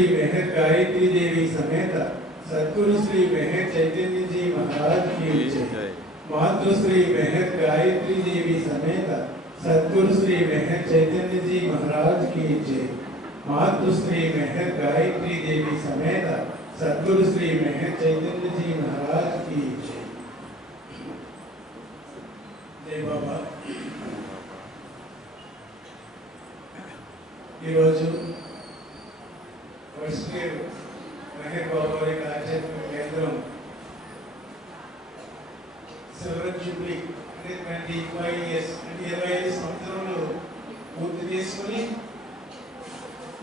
श्री मेहर गायत्री देवी समेत सद्गुरु श्री मेहर चैतन्य जी महाराज की जय। मातृश्री मेहर गायत्री देवी समेत सद्गुरु श्री मेहर चैतन्य जी महाराज की जय। मातृश्री मेहर गायत्री देवी समेत सद्गुरु श्री मेहर चैतन्य जी महाराज की जय। जय बाबा। मेहर बाबा आध्यात्मिक केंद्र सिल्वर जुबली 25 years 25 సంవత్సరాలు పూర్తి చేసుకుని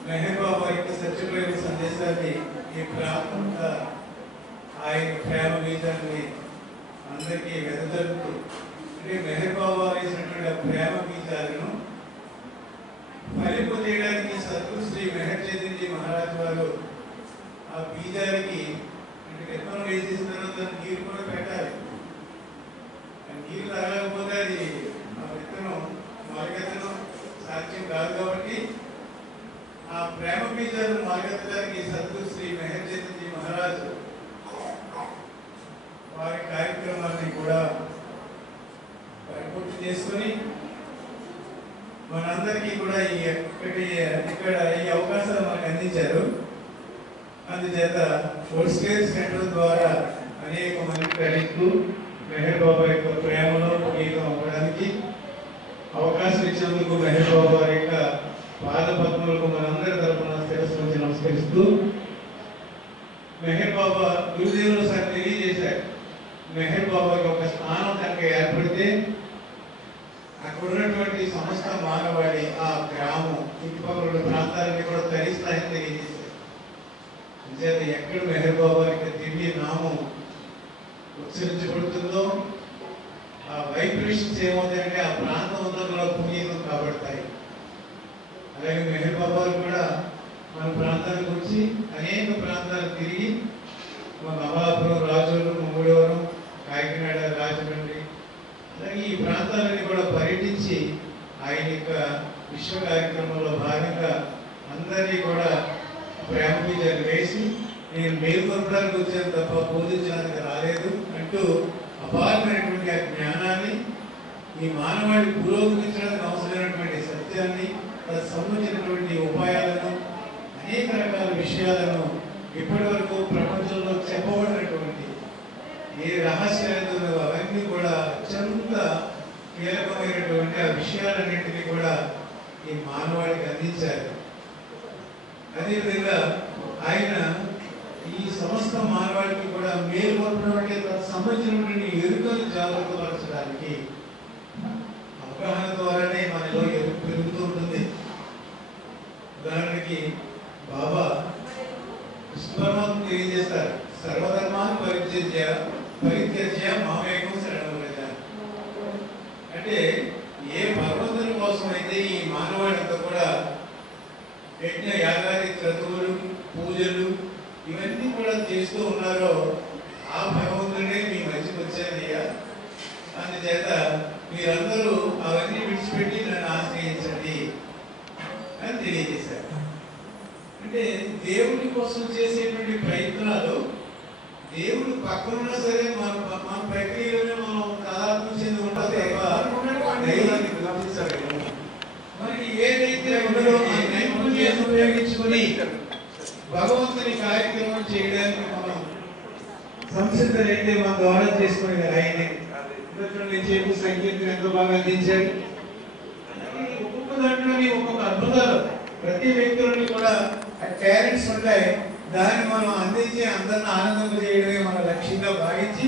మెహర్ బాబా యొక్క సత్యమైన సందేశాన్ని ఈ ప్రాంతంలో ఆయన ప్రేమ బీజాన్ని అందరికీ వెదజల్లుతూ అంటే మెహర్ బాబా వేసినటువంటి ప్రేమ బీజాలను ఫలింప చేయడానికి సద్గురు శ్రీ మెహర్ చైతన్య మహారాజ్ వారు ఆ బీజానికి అంటే విత్తనం వేసేసిన తర్వాత నీరు కూడా పెట్టాలి. నీరు తాగకపోతే అది ఆ విత్తనం మొలకెత్తడం సాధ్యం కాదు. కాబట్టి ఆ ప్రేమ బీజాలను మొలకెత్తడానికి సద్గురు శ్రీ మెహర్ చైతన్య మహారాజు వారి కార్యక్రమాన్ని కూడా పరిపూర్తి చేసుకొని మనందరికీ కూడా ఇక్కడ ఈ అవకాశాలు మనకు అందించారు. అందుచేత ఫోర్స్ కేర్ సెంటర్ ద్వారా అనేక మంది ప్రజలకు మెహర్ బాబా యొక్క ప్రేమలో గీతం అవ్వడానికి అవకాశం ఇచ్చినందుకు మెహర్ బాబా యొక్క పాదపద్మలకు మనందరి తరఫున శిరస్సు నుంచి నమస్కరిస్తూ మెహర్ బాబా గురుదేవులు సార్ తెలియజేశారు. మెహర్ బాబాకి ఒక స్థానం కనుక ఏర్పడితే అక్కడ ఉన్నటువంటి సమస్త మానవాళి ఆ గ్రామం చుట్టుపక్కల ప్రాంతాలన్నీ కూడా తరిస్తాయని తెలియజేశారు. అంచేత ఎక్కడ మెహర్ బాబా యొక్క దివ్య నామం ఉచ్చరించబడుతుందో ఆ వైబ్రేషన్స్ ఏమవుతాయంటే ఆ ప్రాంతం అంతా కూడా పునీతం కాబడతాయి. అలాగే మెహర్ బాబాలు కూడా మన ప్రాంతానికి వచ్చి అనేక ప్రాంతాలు తిరిగి మన అమలాపురం, రాజోలు, మంగళవరం, కాకినాడ, రాజమండ్రి అలాగే ఈ ప్రాంతాలన్నీ కూడా పర్యటించి ఆయన యొక్క విశ్వ కార్యక్రమంలో భాగంగా అందరినీ కూడా ప్రేమ బీజాలు వేసి నేను మేల్కొనడానికి వచ్చాను తప్ప బోధించడానికి రాలేదు అంటూ అపారమైనటువంటి ఆ జ్ఞానాన్ని ఈ మానవాళి పురోగమించడానికి అవసరమైనటువంటి సత్యాన్ని దానికి సంబంధించినటువంటి ఉపాయాలను అనేక రకాల విషయాలను ఇప్పటి వరకు ప్రపంచంలో చెప్పబడినటువంటి ఏ రహస్యాలు అవన్నీ కూడా అత్యంత కీలకమైనటువంటి ఆ విషయాలన్నింటినీ కూడా ఈ మానవాళికి అందించారు. అదేవిధంగా ఆయన ఈ సమస్త మానవాళికి కూడా మేల్కొన్నటువంటి సంబంధించినటువంటి ఎరుకలు జాగ్రత్తపరచడానికి అవగాహన ద్వారానే మనలో ఎరుక పెరుగుతూ ఉంటుంది. ఉదాహరణకి బాబా కృష్ణపరమాత్మ తెలియజేస్తారు, సర్వధర్మాన్ని పరిత్యజ్య మామేకం శరణం వ్రజ. అంటే ఏ భగవంతుని కోసం అయితే ఈ మానవాళితో కూడా యజ్ఞ యాగాది క్రతువులు, పూజలు ఇవన్నీ కూడా చేస్తూ ఉన్నారో ఆ భగవంతుడే మీ మధ్యకి వచ్చానయ్యా, అందుచేత మీరందరూ అవన్నీ విడిచిపెట్టి నన్ను ఆశ్రయించండి అని తెలియజేశారు. అంటే దేవుడి కోసం చేసేటువంటి ప్రయత్నాలు దేవుడు పక్కనున్నా సరే మన ప్రక్రియలోనే మనం తాదాత్మ్యం చెంది ఉంటుంది. దైవాన్ని గమనించాలి. మనకి ఏదైతే ఉన్నదో ఆ నైపుణ్యాన్ని ఉపయోగించుకొని భగవంతుని కార్యక్రమం చేయడానికి మనం సంసిద్ధులైతే మన ద్వారా చేసుకునేది ఆయనే. చెప్పి సంగీతం ఎంతో బాగా అందించాడు. ఒక్కొక్క దాంట్లోని ఒక్కొక్క అద్భుతాలు ప్రతి వ్యక్తులని కూడా టాలెంట్స్ ఉంటాయి. దాన్ని మనం అందించి అందరిని ఆనందం చేయడమే మన లక్ష్యంగా భావించి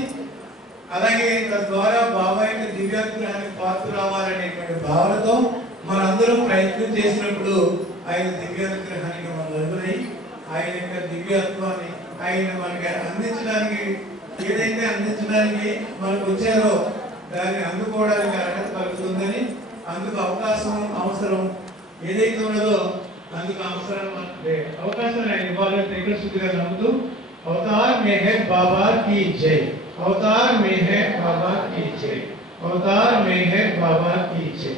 అలాగే తద్వారా బాబా యొక్క దివ్యానుగ్రహానికి పాత్ర రావాలనేటువంటి భావనతో మనందరం ప్రయత్నం చేసినప్పుడు ఆయన దివ్యానుగ్రహానికి మనం ఎదురై ఆయన యొక్క దివ్యత్వాన్ని ఆయన మనకి అందించడానికి ఏదైతే అందించడానికి మనకు వచ్చారో దాన్ని అందుకోవడానికి అర్హత కలుగుతుందని, అందుకు అవకాశం అవసరం ఏదైతే ఉన్నదో అందుకు అవకాశం ఆయన ఇవ్వాలని త్రికరణ శుద్ధిగా నమ్ముతూ అవతార్ మెహర్ బాబా की जय, अवतार मेहर बाबा की जय, अवतार मेहर बाबा की जय।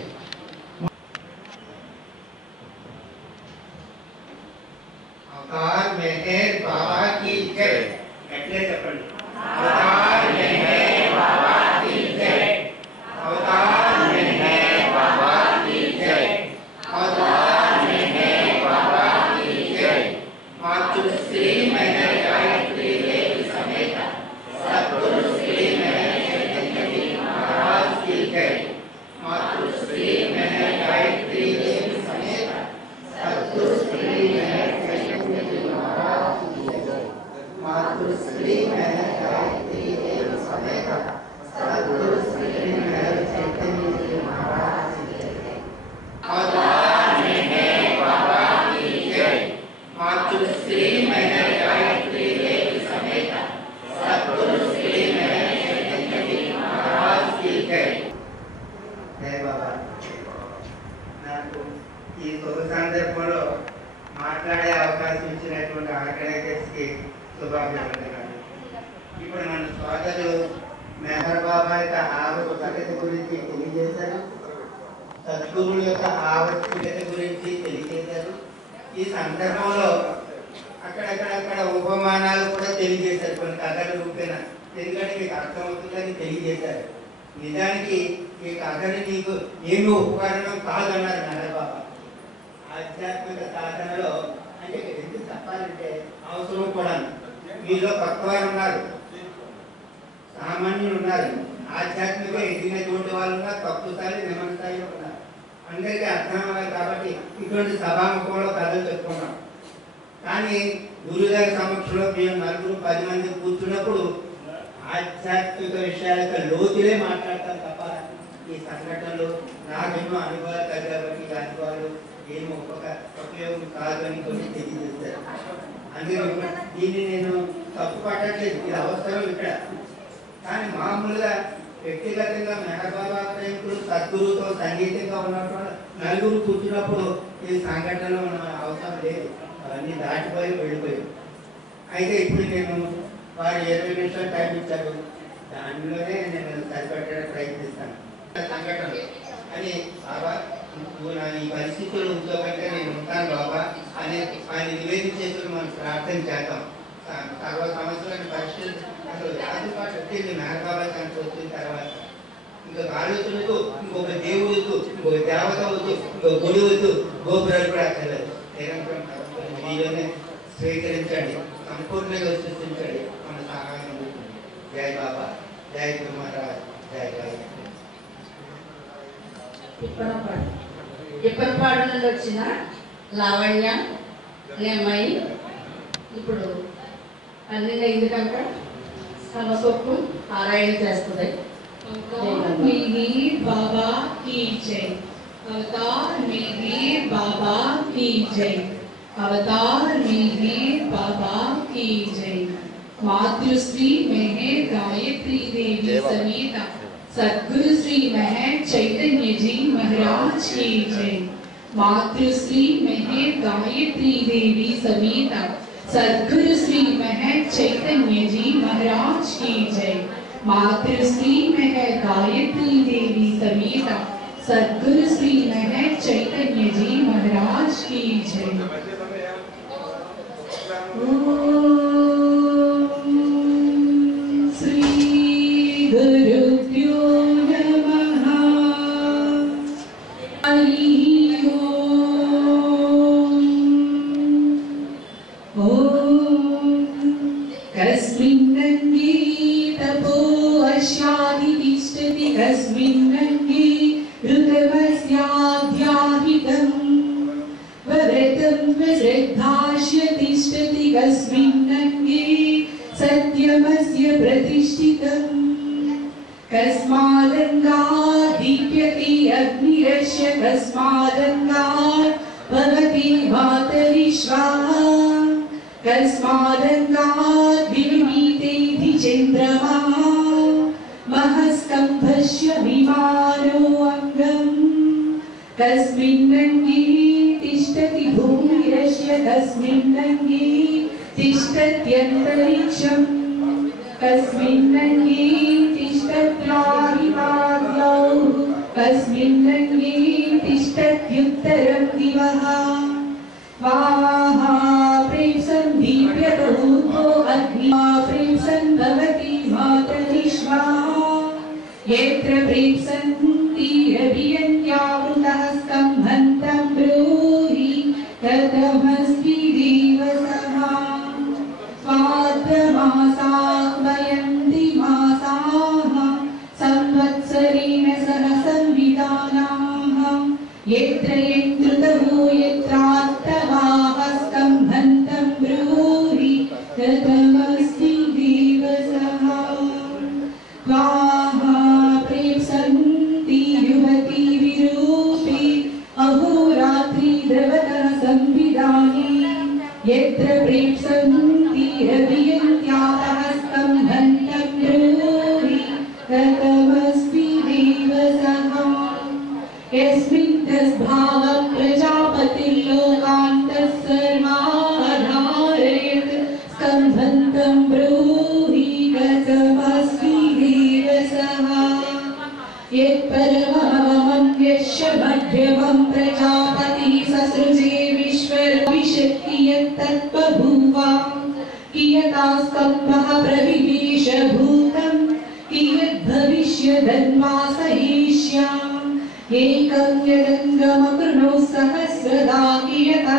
अवतार యొక్క ఆవశ్యకత గురించి తెలియజేశారు, సద్గురువుల యొక్క ఆవశ్యకత గురించి తెలియజేశారు. ఈ సందర్భంలో అక్కడక్కడ ఉపమానాలు కూడా తెలియజేశారు, కొన్ని కథల రూపేణ, ఎందుకంటే మీకు అర్థమవుతుందని తెలియజేశారు. నిజానికి ఈ కథని మీకు ఏమీ ఉపకరణం కాదన్నారు నారాయణబాబా. ఆధ్యాత్మిక సాధనలో అంటే ఎందుకు చెప్పాలంటే అవసరం కూడా. మీలో కొత్తవారు ఉన్నారు, సామాన్యులు ఉన్నారు, ఆధ్యాత్మిక ఎదిగినటువంటి వాళ్ళు ఉన్నారు, తక్కువ స్థాయి నిమ్మ స్థాయిలో ఉన్నారు. అందరికీ అర్థం అవ్వాలి కాబట్టి ఇటువంటి సభాముఖంలో కథలు చెప్పుకున్నాం. కానీ గురుగారి సమక్షంలో మేము 9-10 మంది కూర్చున్నప్పుడు ఆధ్యాత్మిక విషయాల యొక్క లోతులే మాట్లాడతాం తప్ప ఈ సంఘటనలు నాకేమో అనుభవాలు కాదు కాబట్టి ఈ అనుభవాలు ఏమో ఉపయోగం కాదు అని కొన్ని తెలియజేస్తారు. అందుకే దీన్ని నేను తప్పు పట్టట్లేదు, ఇది అవసరం ఇక్కడ. కానీ మామూలుగా వ్యక్తిగతంగా మెహబాబా ప్రేమికులు సద్గురువుతో సంగీతంగా ఉన్నప్పుడు 9 కూర్చున్నప్పుడు ఈ సంఘటనలో ఉన్న అవసరం లేదు, అవన్నీ దాటిపోయి వెళ్ళిపోయాయి. అయితే ఇప్పుడు నేను వారు 20 నిమిషాలు టైం ఇచ్చారు, దానిలోనే నేను సరిపెట్టడానికి ప్రయత్నిస్తాను. సంఘటన అని బాబా ఈ పరిస్థితులు ఉంచోకంటే నేను ఉంటాను బాబా అని ఆయన నివేదించేందుకు మనం ప్రార్థన చేద్దాం. తర్వాత సంవత్సరాన్ని పరిస్థితి అసలు వ్యాధిపాటు వచ్చింది మెహబాబా చనిపోయి వచ్చిన తర్వాత ఇంకొక ఆలోచనకు ఇంకొక దేవుడితో ఇంకొక దేవత వద్దు, ఇంకొక గుడి వద్దు, గోపురాలు కూడా అక్కర్లేదు. నిరంతరం మీలోనే స్వీకరించండి, సంపూర్ణంగా సృష్టించండి, మన సహాయం ఉంటుంది. జై బాబా, జై గురు మహారాజ్, జై జై. ఇప్పటిపాడు నుండి వచ్చిన లావణ్య అమ్మాయి ఇప్పుడు 12 అయింది కనుక సమసొప్పు పారాయణ చేస్తుంది. बाबा की जय, अवतार में बाबा की जय, अवतार में बाबा की जय। मातृश्री मेहर गायत्री देवी समेत सद्गुरु श्री मेहर चैतन्य जी महाराज की जय। मातृश्री मेहर गायत्री देवी समेत सद्गुरु श्री मेहर चैतन्य जी महाराज की जय। मातृश्री मेहर गायत्री देवी समेत सद्गुरु श्री मेहर चैतन्य जी महाराज की जय। श्री गुरुभ्यो नमः। हरि ओम। कस्मिन्नङ्गे तपो अश्यादितिष्ठति, कस्मिन्नङ्गे ऋतमस्याध्याहितम् वव्रतं वश्रद्धास्य तिष्ठति, कस्मिन्नङ्गे सत्यमस्य प्रतिष्ठितम्। कस्मादङ्गात् दीप्यते अग्निरस्य, कस्मादङ्गात् भवति मातरिश्वा, कस्मादङ्गात् विनिमीतेति चन्द्रमा, महस्कम्भस्य विमानो अङ्गम्। कस्मिन्नङ्गे तिष्ठति भूमिरस्य, कस्मिन्नङ्गे तिष्ठत्यन्तरिक्षम्, कस्मिन्नङ्गे तिष्ठत्याहिताद्यौ, कस्मिन्नङ्गे तिष्ठत्युत्तरं दिवः। स्वाहा प्रेप्सन् दीप्यतूर्धो अग्निमा, प्रेप्सन् भवति मातरिश्वा, यत्र प्रेप्सन्ति रवियन्त्यावृतः स्कम्भन्तं ब्रूहि कथमस्ति देवसः। स्वाद्रमासामयन्ति मासाः संवत्सरेण सह संविधानाः, यत्र यन्तृतभो यत्रात्तवाः स्कम्भन्तं ब्रूहि कथमस्ति देवसः। स्वाहा प्रेप्सन्ति युवती विरो तदा स्कम्भः प्रविवेश भूतं कियद्भविष्यदन्वासयिष्याम् एकं यदङ्गमकृणो सहस्रदा कियता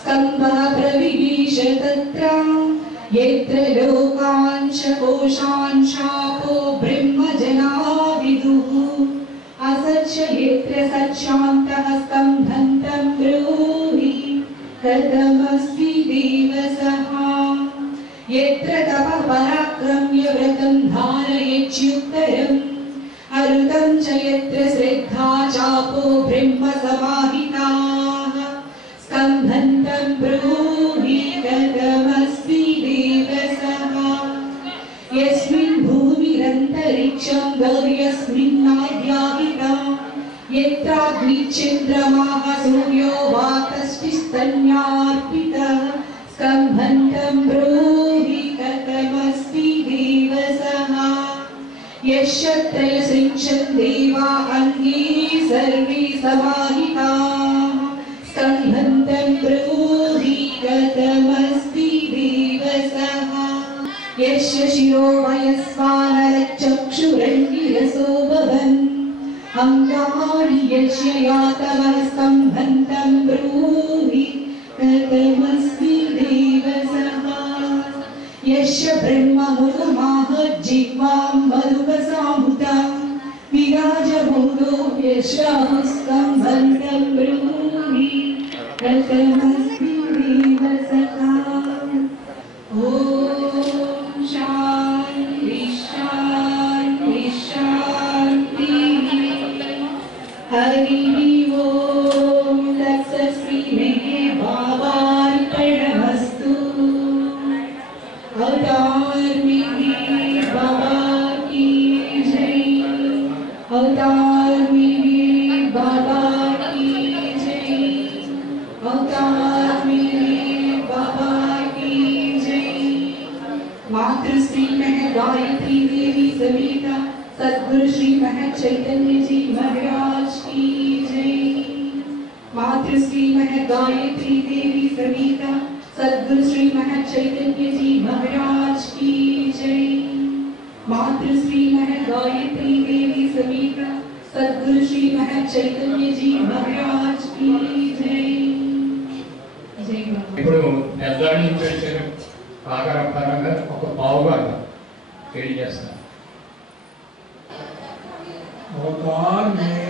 स्कम्भः प्रविवेश तत्र यत्र लोकांश कोशांशापो ब्रह्मजना विदुः असच्च यत्र सच्चान्तः स्कम्भन्तं ब्रूहि कथमस्ति देवसः यत्र तपः पराक्रम्य व्रतं धारयेच्युत्तरम् अरुतं च यत्र श्रद्धा चापो ब्रह्मसमाहिताः स्कम्भन्तं ब्रूहि कथमस्ति देवसः यस्मिन् भूमिरन्तरिक्षं गौर्यस्मिन्नाद्याहिता यत्राग्निश्चन्द्रमाः सूर्यो वातस्तिस्तन्यार्पितः स्कम्भन्तं ब्रूहि कथमस्ति देवसः यस्य त्रयस्त्रिंशत् देवा अङ्गे सर्वे समाहिताः स्कम्भन्तं ब्रूहि कथमस्ति देवसः यस्य शिरो वयस्वानरचक्षुरङ्गिरसो भवन् अङ्गानि यस्य यातवः स्कम्भन्तं ब्रूहि कथमस्ति देवसः यस्य ब्रह्ममुखमाहज्जिह्वां मधुकसामुतं विराजभूतो यस्याः स्कम्भन्तं ब्रूहि कथमस्ति देवसः ॐ शान्ति शान्ति शान्तिः हरिः ॐ तत्सत् श्रीबाबार्पणमस्तु अवतार में बाबा की जय अवतार में बाबा की जय अवतार में बाबा की जय मातृश्री मह गायत्री देवी समेता सद्गुरु श्री मह चैतन्य जी महाराज की जय मातृश्री मह गायत्री देवी समेता सद्गुरु श्री मह चैतन्य जी महाराज की जय मातृश्री मह गायत्री देवी समेत सद्गुरु श्री मह चैतन्य जी महाराज की जय जय बाबा ఇప్పుడు పెద్దవాళ్ళ నుంచి వచ్చిన ఆకారపరంగా ఒక పావుగా తెలియజేస్తాను. अवतार में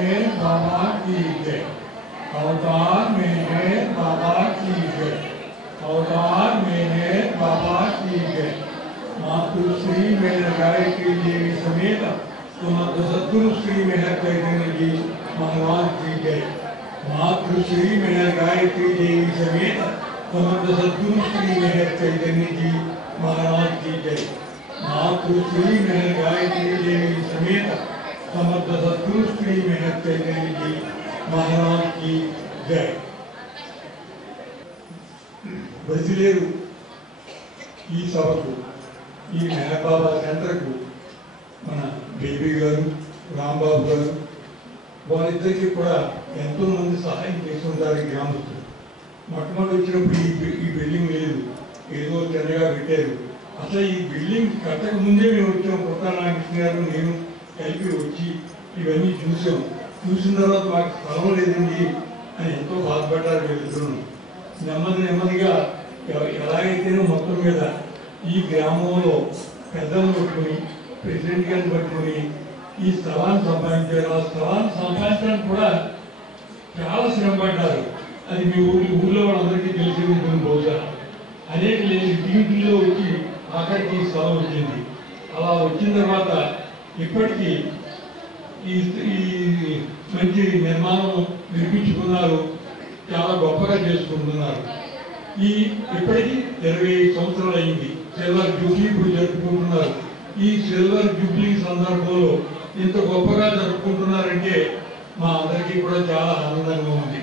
बाबा की जय अवतार में बाबा की जय अवतार में बाबा की जय मातृश्री मेहर गायत्री देवी समेत समर्थ सद्गुरु श्री मेहर चैतन्य जी महाराज की जय मातृश्री मेहर गायत्री देवी समेत समर्थ सद्गुरु श्री मेहर चैतन्य जी महाराज की जय मातृश्री मेहर गायत्री देवी समेत समर्थ सद्गुरु श्री मेहर चैतन्य जी महाराज की जय బదిలేరు ఈ సభకు ఈ మెహబాబా సెంటర్కు మన బేబీ గారు రాంబాబు గారు వారిద్దరికీ కూడా ఎంతోమంది సహాయం చేస్తుంటారు ఈ గ్రామస్తులు. మొట్టమొదటి వచ్చినప్పుడు ఈ బిల్డింగ్ లేదు, ఏదో చిన్నగా పెట్టారు. అసలు ఈ బిల్డింగ్ కట్టక ముందే మేము వచ్చాం. పుట్టారామకృష్ణ గారు నేను కలిపి వచ్చి ఇవన్నీ చూసాం. చూసిన తర్వాత మాకు స్థలం లేదండి అని ఎంతో బాధపడ్డారు వీళ్ళిద్దరూ. నెమ్మదిగా ఎలాగైతేనో మొత్తం మీద ఈ గ్రామంలో పెద్దలను పట్టుకుని ప్రెసిడెంట్ గారిని పట్టుకుని ఈ స్థలాన్ని సంపాదించారు. ఆ స్థలాన్ని సంపాదించడానికి కూడా చాలా శ్రమ పడ్డారు. అది మీ ఊళ్ళో వాళ్ళందరికీ తెలిసి ఉంటుంది. బహుశా అనేక టీవీలో వచ్చి ఆఖరికి ఈ స్థలం వచ్చింది. అలా వచ్చిన తర్వాత ఇప్పటికీ ఈ మంచి నిర్మాణం నిర్మించుకున్నారు, చాలా గొప్పగా చేసుకుంటున్నారు. ఇప్పటికీ 25 సంవత్సరాలు అయింది. సిల్వర్ జూబ్లీ ఇప్పుడు జరుపుకుంటున్నారు. ఈ సిల్వర్ జూబ్లీ సందర్భంలో ఇంత గొప్పగా జరుపుకుంటున్నారంటే మా అందరికీ కూడా చాలా ఆనందంగా ఉంది.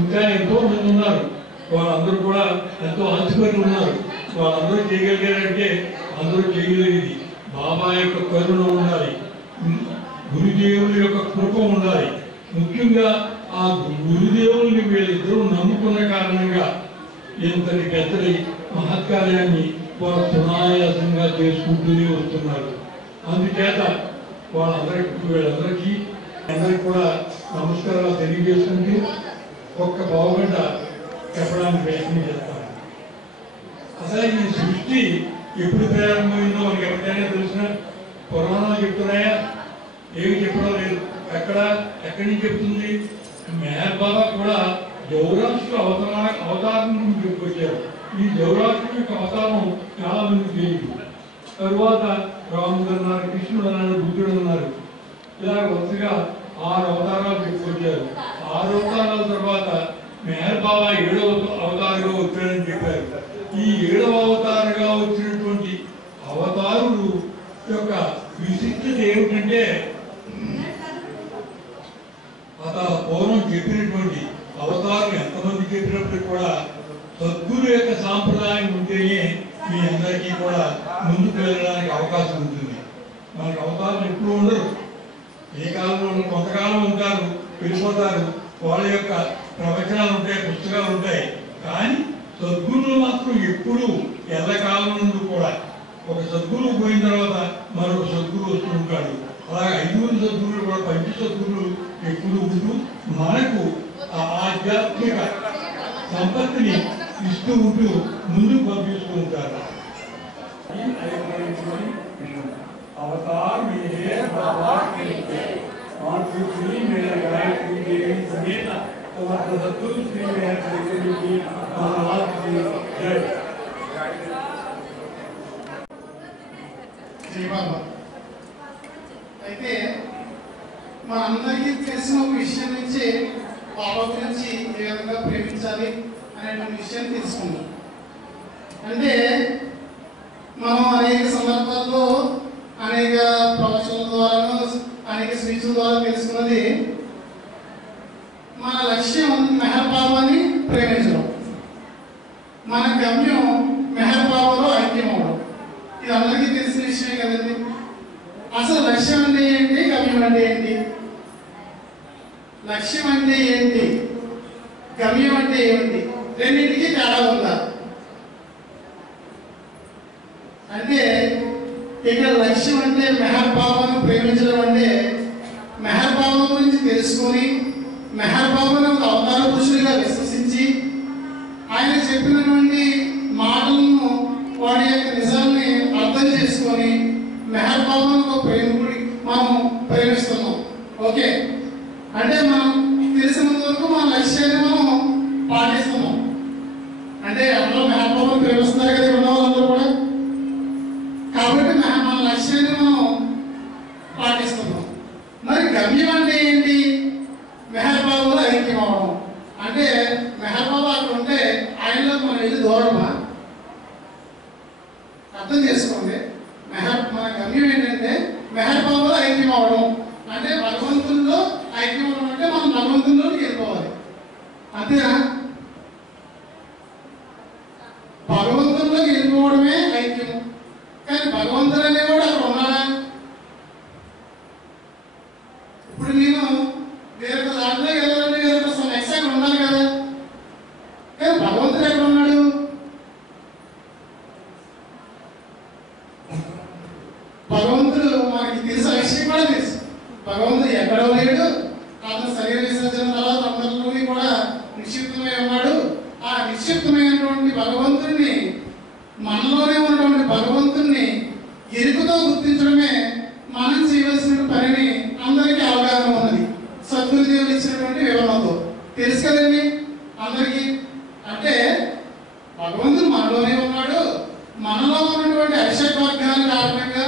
ఇంకా ఎంతో మంది ఉన్నారు, వాళ్ళందరూ కూడా ఎంతో ఆశపడి ఉన్నారు. వాళ్ళందరూ చేయగలిగారంటే అందరూ చేయగలిగేది బాబా యొక్క కరుణ ఉండాలి, గురుదేవుల యొక్క కృప ఉండాలి. ముఖ్యంగా ఆ గురుదేవుల్ని వీళ్ళిద్దరూ నమ్ముకున్న కారణంగా ఇంతటి పెద్దది మహత్కార్యాన్ని వాళ్ళు సునాయాసంగా చేసుకుంటూనే వస్తున్నారు. అందుచేత వీళ్ళందరికీ కూడా నమస్కారాలు తెలియజేసుకుంటూ ఒక్క పావుగంట చెప్పడానికి ప్రయత్నం చేస్తాను. అసలు ఈ సృష్టి ఎప్పుడు ప్రారంభమైందో మనకి ఎవరికైనా తెలిసిన పురాణాలు చెప్తున్నాయా? ఏమి చెప్పడం లేదు. ఎక్కడి నుంచి చెప్తుంది? మెహర్ బాబా కూడా జౌరాష్ట్ర అవతారం నుంచి చెప్పుకొచ్చారు. ఈ జౌరాష్ట్రం యొక్క అవతారం చాలా మందికి తెలియదు. తరువాత రాముడు అన్నారు, కృష్ణుడు అన్నారు, బుద్ధుడు అన్నారు. ఇలా వరుసగా 6 అవతారాలు చెప్పుకొచ్చారు. 6 అవతారాల తర్వాత మెహర్ బాబా 7వ అవతారంగా వచ్చారని చెప్పారు. ఈ 7వ అవతారంగా వచ్చినటువంటి అవతారులు యొక్క విశిష్టత ఏమిటంటే, పూర్వం చెప్పినటువంటి అవతారం ఎంతమంది చెప్పినప్పుడు కూడా సద్గురు యొక్క సాంప్రదాయం ఉంటేనే మీ అందరికీ కూడా ముందుకు వెళ్ళడానికి అవకాశం ఉంటుంది. మనకు అవతారం ఎప్పుడు ఉండరు. ఏ కాలంలో కొంతకాలం ఉంటారు, వెళ్ళిపోతారు. వాళ్ళ యొక్క ప్రవచనాలు ఉంటాయి, పుస్తకాలు ఉంటాయి. కానీ సద్గురువులు మాత్రం ఎప్పుడు ఎల్లకాలం నుండి కూడా ఒక సద్గురువు పోయిన తర్వాత మరొక సద్గురువు వస్తూ ఉంటాడు. అలాగే 5 సద్గురువులు కూడా 5 సద్గురువులు ఎప్పుడు ఉంటూ మనకు ఆ ఆధ్యాత్మిక సంపత్తిని ఇస్తూ ఉంటూ ముందుకు పంపిస్తూ ఉంటారు. అవతార్ అయితే మనందరికీ తెలిసిన ఒక విషయం నుంచి బాబా గురించి ఏ విధంగా ప్రేమించాలి అనేటువంటి విషయాన్ని తెలుసుకుందాం. అంటే మనం అనేక సందర్భాల్లో అనేక ప్రవచనాల ద్వారాను అనేక స్పీచ్ల ద్వారా తెలుసుకున్నది మన లక్ష్యం మెహర్ బాబాని ప్రేమించడం, మన గమ్యం మెహర్ బాబాలో ఐక్యం అవడం. ఇది అందరికీ తెలిసిన విషయమే కదండి. అసలు లక్ష్యం అంటే ఏంటి, గమ్యం అంటే ఏంటి? లక్ష్యం అంటే ఏంటి, గమ్యం అంటే ఏమిటి? రెండింటికి తేడా ఉందా? అంటే ఇక్కడ లక్ష్యం అంటే మెహర్ బాబాను ప్రేమించడం అంటే మెహర్ బాబా గురించి తెలుసుకొని మెహర్ బాబాను ఒక అవతార పురుషుడిగా విశ్వసించి ఆయన చెప్పినటువంటి మాటలను వాడి యొక్క నిజాన్ని అర్థం చేసుకొని మెహర్ బాబాను ఒక ప్రేమికుడి మనం ప్రేమిస్తున్నాం. ఓకే, అంటే మనం తెలిసినంత వరకు మన లక్ష్యాన్ని మనం పాటిస్తున్నాం. అంటే అందరూ మెహర్ బాబాను ప్రేమిస్తున్నారు కదా, ఉన్న వాళ్ళందరూ కూడా. కాబట్టి మన లక్ష్యాన్ని మనం పాటిస్తున్నాం. మరి గమ్యం అంటే ఏంటి? మెహర్ బాబాలో ఐక్యం అవడం. అంటే మెహర్ బాబా అక్కడ ఉంటే ఆయనలో మనం వెళ్ళి దూరమా? అర్థం చేసుకోండి. మన గమ్యం ఏంటంటే మెహర్ బాబాలో ఐక్యం అవడం. అంటే భగవంతుల్లో ఐక్యం అవడం అంటే మనం భగవంతుల్లోకి వెళ్ళిపోవాలి. అంతేనా? భగవంతుల్లోకి వెళ్ళిపోవడమే ఐక్యం. కానీ భగవంతుడు అనేవాడు అక్కడ ఉన్నాడా? ఇప్పుడు నేను వేరొక దాంట్లోకి వెళ్ళాలంటే వేరొక నెక్స్ట్ అక్కడ ఉండాలి కదా. కానీ భగవంతుడు ఎక్కడ ఉన్నాడు? భగవంతుడు మనకి తెలిసిన విషయం కూడా తెలుసు. భగవంతుడు ఎక్కడో లేడు. అతను శరీర విసర్జన తర్వాత అందరిలోని కూడా నిక్షిప్తమై ఉన్నాడు. ఆ నిక్షిప్తమైనటువంటి భగవంతుడిని, మనలోనే ఉన్నటువంటి భగవంతుడిని ఎరుకతో గుర్తించడమే మనం చేయవలసిన పనిని అందరికీ అవగాహన ఉన్నది. సద్గురుదేవులు ఇచ్చినటువంటి వివరణతో తెలుసు కదండి అందరికీ. అంటే భగవంతుడు మనలోనే ఉన్నాడు. మనలో ఉన్నటువంటి అరిషడ్వర్గాల కారణంగా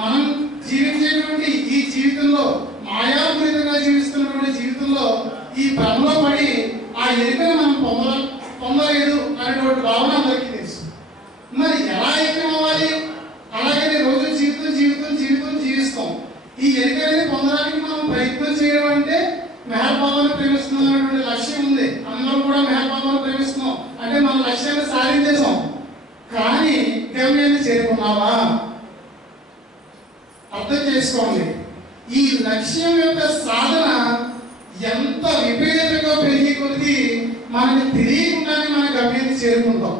మనం జీవించేటువంటి ఈ జీవితంలో, మాయాపూరితంగా జీవిస్తున్నటువంటి జీవితంలో ఈ భ్రమలో పడి ఆ ఎరుకను మనం పొందలేదు అనేటువంటి భావన అందరికీ తెలుసు. మరి ఎలా ఐక్యం అవ్వాలి? అలాగే రోజు జీవిస్తాం. ఈ ఎరుక అనేది పొందడానికి మనం ప్రయత్నం చేయడం అంటే మెహర్ బాబాను ప్రేమిస్తున్నాం అనేటువంటి లక్ష్యం ఉంది. అందరం కూడా మెహర్ బాబాను ప్రేమిస్తున్నాం అంటే మన లక్ష్యాన్ని సాధించేసాం. కానీ గమ్యాన్ని చేరుకున్నావా? అర్థం చేసుకోండి. ఈ లక్ష్యం యొక్క సాధన ఎంత విపరీతంగా పెరిగి కొద్ది మనకి తెలియకుండానే మన గమ్యాన్ని చేరుకుంటాం.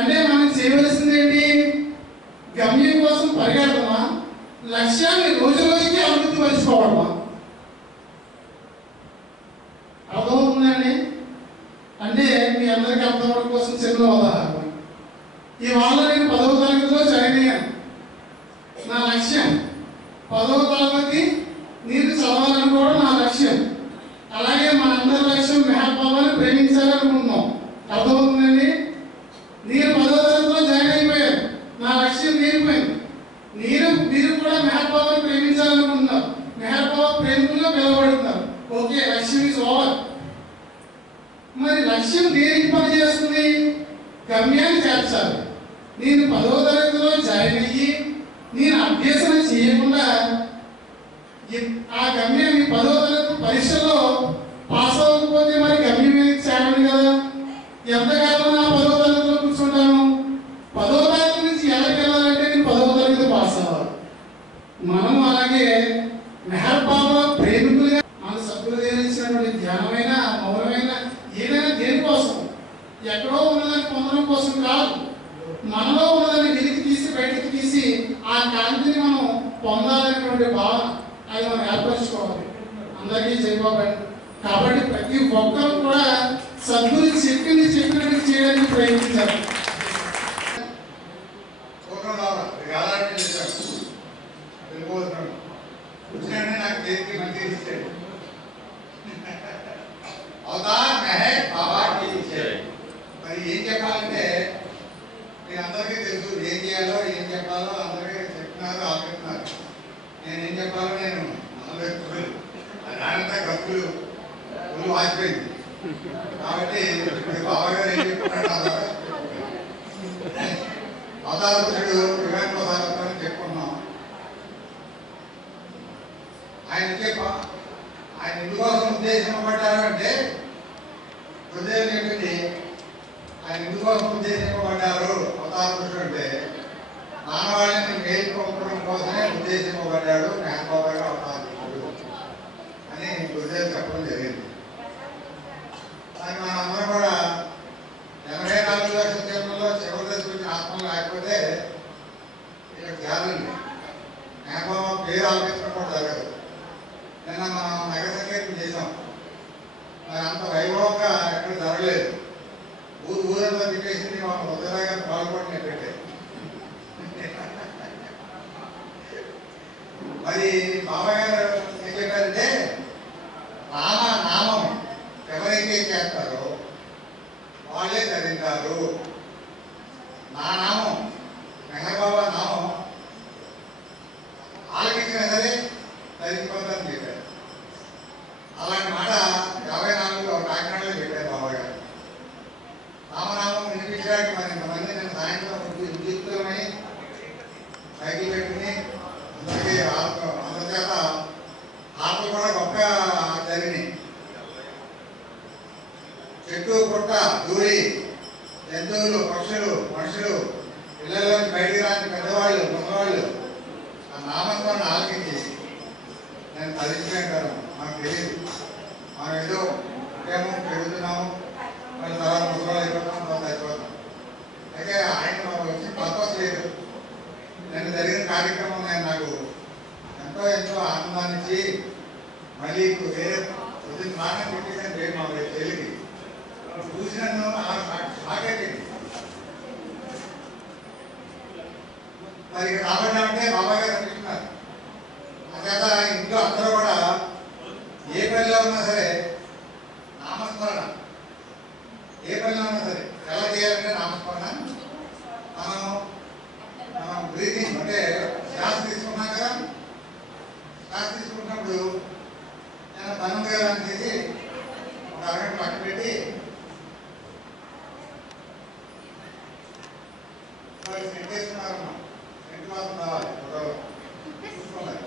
అంటే మనం చేయవలసింది ఏంటి? గమ్యం కోసం పరిగెడతామా, లక్ష్యాన్ని రోజు రోజుకి అభివృద్ధి పరుచుకోవడమా? అర్థమవుతుందండి? అంటే మీ అందరికీ అర్థమవడం కోసం చిన్న ఉదాహరణ. ఇవాళ నేను 10వ తరగతిలో జాయిన్ అయ్యాను. నా లక్ష్యం 10వ తరగతి నేను చదవాలనుకోవడం నా లక్ష్యం. అలాగే మనందరి లక్ష్యం మెహర్ బాబాని ప్రేమించాలనుకుంటున్నాం. అర్థమవుతుందండి? నేను 10వ తరగతిలో జాయిన్ అయిపోయాను, నా లక్ష్యం తీరిపోయింది. మీరు కూడా మెహర్ బాబాని ప్రేమించాలనుకుంటున్నారు, మెహర్ బాబా ప్రేమికుల్లో పిలువబడుతున్నారు. ఓకే, లక్ష్యం ఈజ్ ఓవర్. మరి లక్ష్యం దేనికి పనిచేస్తుంది? గమ్యాన్ని చేర్చాలి. నేను 10వ తరగతిలో జాయిన్ అయ్యి నేను అభ్యసన చేయకుండా ఆ గమ్యాన్ని 10వ తరగతి పరీక్షల్లో పాస్ అవ్వకపోతే మరి గమ్యం మీద చేరను కదా. ఎంతకాలం నా 10వ తరగతిలో కూర్చుంటాను? 10వ తరగతి నుంచి ఎక్కడికి వెళ్ళాలంటే నేను 10వ తరగతి పాస్ అవ్వాలి. మనం అలాగే మెహర్ బాబా ప్రేమికులుగా మన సభ్యులు ఇచ్చినటువంటి ధ్యానమైన మౌనమైన ఏదైనా దేనికోసం, ఎక్కడో ఉన్నదాన్ని పొందడం కోసం కాదు, మనలో ఉన్నదాన్ని వెలికి తీసి బయటికి తీసి ఆ కాంతిని మనం పొందాలనేటువంటి భావన అది మనం ఏర్పరచుకోవాలి. అందరికీ చేయబోకండి. కాబట్టి ప్రతి ఒక్కరు కూడా సద్గురు చెప్పినట్టు చేయడానికి ప్రయత్నించాలి. మరి ఏం చెప్పాలంటే మీరు అందరికీ తెలుసు, ఏం చేయాలో ఏం చెప్పాలో అందరికీ చెప్తున్నారు, ఆలోచిస్తున్నారు. నేనేం చెప్పాలో నేను ఆలోచిస్తున్నాను. దానంతా గప్పులు ఒళ్ళు వాచిపోయింది. కాబట్టి బాబాగారు ఏం చెప్పుకున్నాడు, అవతార పురుషుడు వివేక ప్రసాద్ చెప్పుకున్నాం. ఆయన ఎందుకోసం ఉద్దేశింపబడ్డారు అంటే హృదయం ఏంటంటే ఆయన ఎందుకోసం ఉద్దేశింపబడ్డారు అవతార పురుషుడు అంటే మానవాళిని మేల్కొల్పడం కోసమే ఉద్దేశింపబడ్డాడు మెహర్ బాబా గారు అవతార పురుషుడు అని హృదయం చెప్పడం జరిగింది. కానీ మనందరం కూడా 84 లక్షల జన్మలో చివరి దశ గురించి ఆత్మలు లేకపోతే ఇక్కడ ధ్యానం మెహర్ బాబా పేరు ఆలోచించడం కూడా జరగదు. నిన్న మనం నగర సంకీర్తన చేసాం. మరి అంత వైభవంగా ఎక్కడ జరగలేదు. ఊరంతా తిప్పేసింది, మన ఉదయగా పాల్గొని ఎక్కడే. మరి బాబా గారు ఏం చెప్పారంటే నామం ఎవరైతే చేస్తారో వాళ్ళే ధరించారు. నా నామం మెహర్ బాబా నామం ఆలకించినా సరే ధరించుకోవద్దని చెప్పారు. అలాంటి మాట 54లో కాకినాడలో చెప్పారు బాబా గారు. రామనామం వినిపించడానికి మరి ఇంతమంది నేను సాయంత్రం ఉద్యుక్తులమై సైకిల్ పెట్టుకుని అందరికీ అందరి చేత ఆటలు కూడా గొప్పగా జరిగినాయి. చెట్టు పుట్ట దూరి జంతువులు పక్షులు మనుషులు పిల్లల్లోంచి బయటికి రాని పెద్దవాళ్ళు ముసలివాళ్ళు ఆ నామస్మరణ ఆలకించి నేను తరించిపోయింటాను. నాకు తెలియదు, మనం ఏదో ప్రేమ పెరుగుతున్నాము, మళ్ళీ తర్వాత ముసలి అయిపోతాం, తర్వాత అయిపోతాం. అయితే ఆయన వచ్చి పర్పస్ లేదు. నేను జరిగిన కార్యక్రమం నేను నాకు ఎంతో ఆనందాన్ని ఇచ్చి మళ్ళీ ఇప్పుడు వేరే పొద్దున్న నాన్న పెట్టేసాను పేరు మా చెల్లికి చూసినాను. షాక్ అయిపోయింది. మరి ఇక్కడ రాబడ్డామంటే బాబా గారు అనిపిస్తున్నారు. చేత ఇంట్లో అందరూ కూడా ఏ పనిలో ఉన్నా సరే నామస్మరణ, ఏ పనిలో ఉన్నా సరే ఎలా చేయాలంటే నామస్మరణ. మనం బ్రీతింగ్ అంటే శ్వాస తీసుకున్నాం కదా, శ్వాస తీసుకున్నప్పుడు నేను పనులు అని చేసి ఒక అరగంట పక్కన పెట్టి సెంట్ వేసుకున్నారమ్మా. సెంట్ మాత్రం రావాలి చూసుకోవాలి.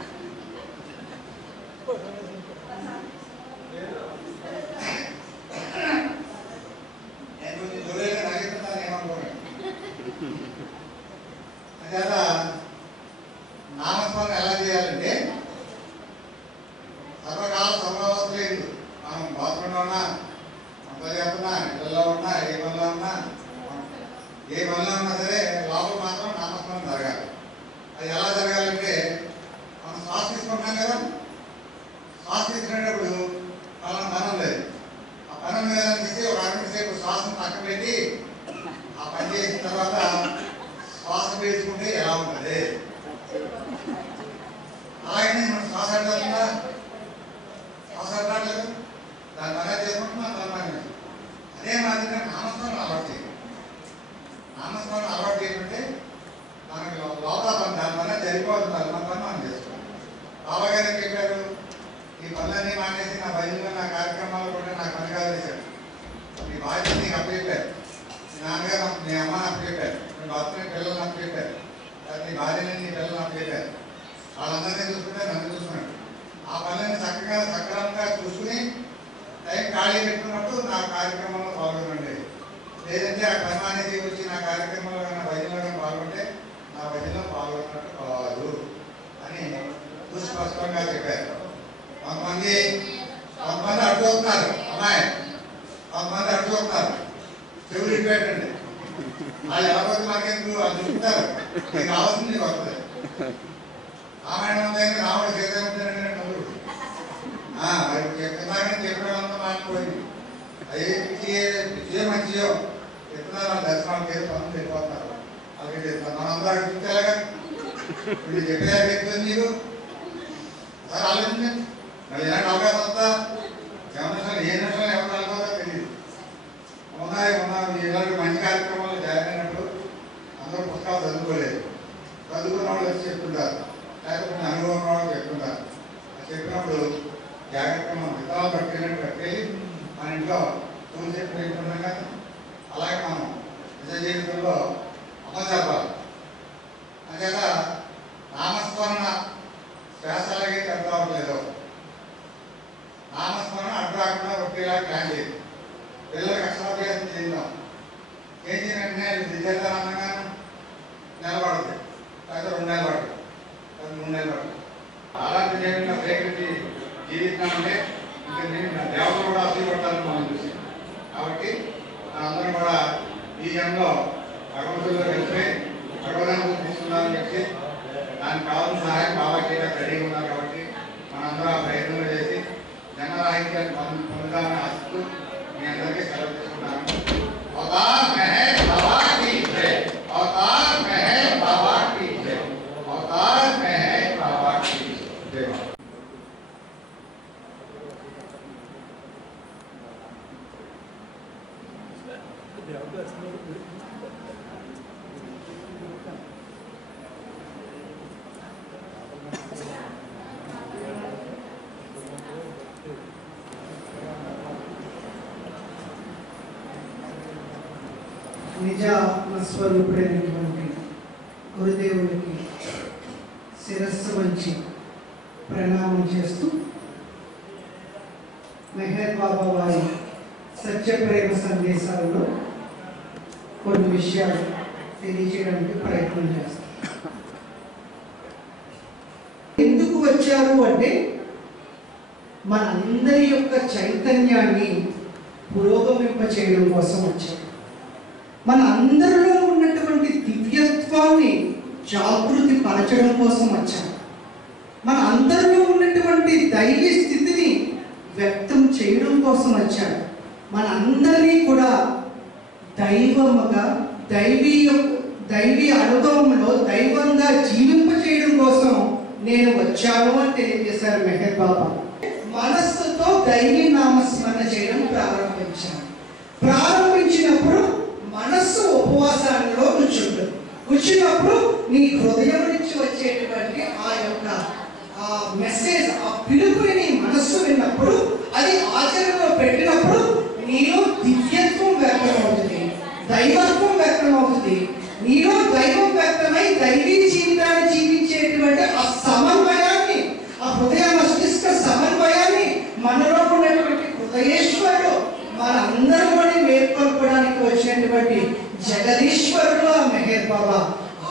అవుతుందా? అవసరం రాలేదు. దాని పని చేసుకుంటున్నా సన్మానం. అదే మాదిరిగా నామస్మరణ అలవాటు చేయాలి. నామస్మరణ అలవాటు చేయమంటే మనకి లోపల పని దాని పని జరిగిపోతుంది. మన పని మనం చేసుకోవాలి. బాబా గారు ఏం చెప్పారు? ఈ పనులన్నీ మానేసి నా భజనలో నా కార్యక్రమాలు కూడా నాకు పని కాదు చేశాడు. మీ బాధ్యత నీకు అప్పచెప్పారు. మీ నాన్నగారు మీ అమ్మ అప్పచెప్పారు. మీ భర్తని పిల్లలు అప్పచెప్పారు. నీ భార్యని నీ పిల్లలు అప్పచెప్పారు. వాళ్ళందరినీ చూసుకుంటే నన్ను చూసుకున్నాడు. ఆ పనులని చక్కగా సక్రమంగా చూసుకుని టైం ఖాళీ పెట్టుకున్నప్పుడు నా కార్యక్రమంలో పాల్గొనండి. లేదంటే ఆ క్రమం అనేది వచ్చి నా కార్యక్రమంలో కానీ భజనలో కానీ పాల్గొంటే నా భజనలో పాల్గొన్నట్టు కాదు అని సుస్పష్టంగా చెప్పారు. కొంతమంది అడుగుతున్నారు అమ్మాయి, కొంతమంది అడుగుతున్నారు చెవులు పెట్టండి. వాళ్ళు ఎవరికొచ్చి మనకెందుకు వాళ్ళు చూపుతారు. నీకు కావాల్సింది నీకు వస్తుంది. రామాయణం ఉందని రాముడు సీత ఉంటాడండి నలుగురు చెప్తున్నారని చెప్పడంతో మాట్లాడిపోయింది. అవి పిచ్చియో మంచియో చెప్తున్నారు. వాళ్ళ దర్శనాలు చేసి పనులు వెళ్ళిపోతున్నారు. అలాగే మనందరూ అడుగుతారుగా ఇప్పుడు చెప్పేదా చెప్తుంది నీకు సార్ ఆలోచించండి. మరి ఇలాంటి అవకాశం వస్తా ఏ నిమిషాలు ఎవరు అనుకోదో తెలియదు. ఇలాంటి మంచి కార్యక్రమాలు జరగనప్పుడు అందరూ పుస్తకాలు చదువుకోలేదు. చదువుకున్న వాళ్ళు వచ్చి చెప్తుంటారు, లేకపోతే అనుభవం వాళ్ళు చెప్తుంటారు. చెప్పినప్పుడు జాగ్రత్తగా మనం విత్తనాలు పట్టుకెళ్ళినట్టు పట్టుకెళ్ళి మన ఇంట్లో పూజ చెప్పి పెట్టుకున్నాం కదా, అలాగే మనం నిజ జీవితంలో అమలు చెప్పాలి. అంచేత నామస్మరణ శ్వాసలకి అర్థం అవ్వట్లేదు. నామస్మరణ అడ్డు రాకుండా ఒకేలా ప్లాన్ చేయాలి. పిల్లలకి అక్షరాభ్యాసం చేద్దాం. ఏం చేయాలంటే విద్యార్థులంగా నిలబడదు, లేకపోతే 2 నెలలు పడుతుంది, 3 నెలలు పడుతుంది. అలాంటి నేను సేకరించి జీవిస్తామంటే ఇంకా నేను దేవతలు కూడా ఆశీర్పడాలని మనం చూసి. కాబట్టి అందరం కూడా ఈ జన్మలో భగవంతుల్లో కలిపి భగవదాన్ని తీసుకుందామని చెప్పి దానికి కావాల్సిన సహాయం బాగా చేయడానికి రెడీగా ఉన్నారు. కాబట్టి మనందరూ ఆ ప్రయత్నం చేసి జనరాహిత్యాన్ని పొందుదామని ఆశిస్తూ మీ అందరికీ సెలవు తీసుకున్నాను. అవతార్ మెహర్ బాబా की जय, అవతార్ మెహర్ బాబా की जय, అవతార్ మెహర్ బాబా की जय. నిజాత్మస్వరూపుడైనటువంటి గురుదేవునికి శిరస్సు వంచి ప్రణామం చేస్తూ మెహర్ బాబా వారి సత్యప్రేమ సందేశాలలో కొన్ని విషయాలు తెలియజేయడానికి ప్రయత్నం చేస్తాం. ఎందుకు వచ్చారు అంటే మనందరి యొక్క చైతన్యాన్ని పురోగమింప చేయడం కోసం వచ్చారు. మన అందరిలో ఉన్నటువంటి దివ్యత్వాన్ని జాగృతి పరచడం కోసం వచ్చారు. మన అందరిలో ఉన్నటువంటి దైవీ స్థితిని వ్యక్తం చేయడం కోసం వచ్చారు. మన అందరినీ కూడా దైవముగా దైవీ అనుభవంలో దైవంగా జీవింప చేయడం కోసం నేను వచ్చాను అని తెలియజేశారు మెహర్ బాబా. మనస్సుతో దైవీ నామస్మరణ చేయడం ప్రారంభించినప్పుడు మనస్సు ఉపవాసంలో కూర్చుంటుంది. కూర్చున్నప్పుడు నీ హృదయం నుంచి వచ్చేటువంటి ఆ యొక్క మెసేజ్, ఆ పిలుపుని నీ మనస్సు విన్నప్పుడు, అది ఆచరణలో పెట్టినప్పుడు నీలో దివ్యత్వం వ్యక్తమవుతుంది, దైవత్వం వ్యక్తమవుతుంది. నీలో దైవం వ్యక్తమై దైవీ జీవితాన్ని జీవించేటువంటి ఆ సమన్వయాన్ని, ఆ హృదయ మస్తిష్క సమన్వయాన్ని మనలో ఉన్నటువంటి హృదయేశ్వరుడు మనందరిలోని మేల్కొల్పడానికి వచ్చినటువంటి జగదీశ్వరుడు ఆ మెహర్ బాబా.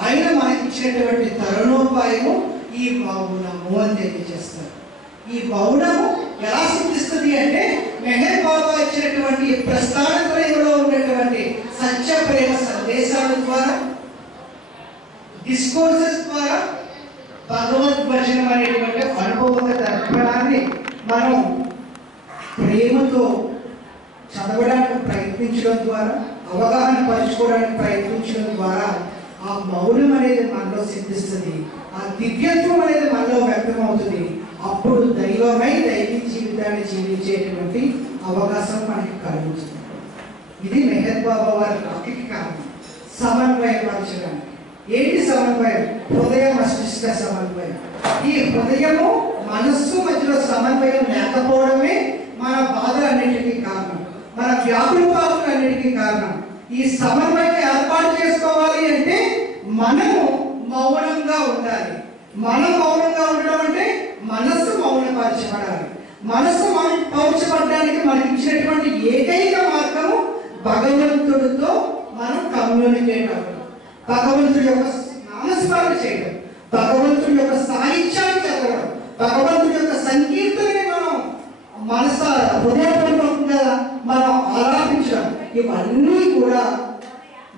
ఆయన మనకి ఇచ్చినటువంటి తరుణోపాయము ఈ మౌనము అని తెలియజేస్తారు. ఈ మౌనము ఎలా సిద్ధిస్తుంది అంటే మెహర్ బాబా ఇచ్చినటువంటి ప్రస్థాన త్రయంలో ఉన్నటువంటి సత్య ప్రేమ సందేశాల ద్వారా, డిస్కోర్సెస్ ద్వారా భగవద్వచనం అనేటువంటి అనుభవ దర్పణాన్ని మనం ప్రేమతో చదవడానికి ప్రయత్నించడం ద్వారా, అవగాహన పరచుకోవడానికి ప్రయత్నించడం ద్వారా ఆ మౌనం అనేది మనలో సిద్ధిస్తుంది. ఆ దివ్యత్వం అనేది మనలో వ్యక్తమవుతుంది. అప్పుడు దైవమై దైవీ జీవితాన్ని జీవించేటువంటి అవకాశం మనకి కలుగుతుంది. ఇది మెహర్ బాబా వారి భక్తికి కారణం, సమన్వయపరచడానికి. ఏంటి సమన్వయం? హృదయ మస్తిష్క సమన్వయం. ఈ హృదయము మనస్సు మధ్యలో సమన్వయం లేకపోవడమే మన బాధలన్నింటికీ కారణం, మన వ్యాకులపాటులన్నింటికీ కారణం. ఈ సమన్వయం ఏర్పాటు చేసుకోవాలి అంటే మనము మౌనంగా ఉండాలి. మనం మౌనంగా ఉండడం అంటే మనస్సు మౌనపరచబడాలి. మనస్సు మౌనపరచబడడానికి మనకి ఇచ్చినటువంటి ఏకైక మార్గము భగవంతుడితో మనం కమ్యూనికేట్ అవ్వడం, భగవంతుడి యొక్క నామస్మరణ చేయడం, భగవంతుడి యొక్క సాహిత్యాన్ని చదవడం, భగవంతుడి యొక్క సంకీర్తనని మనం మనసారా హృదయపూర్వకంగా మనం ఆరాధించడం. ఇవన్నీ కూడా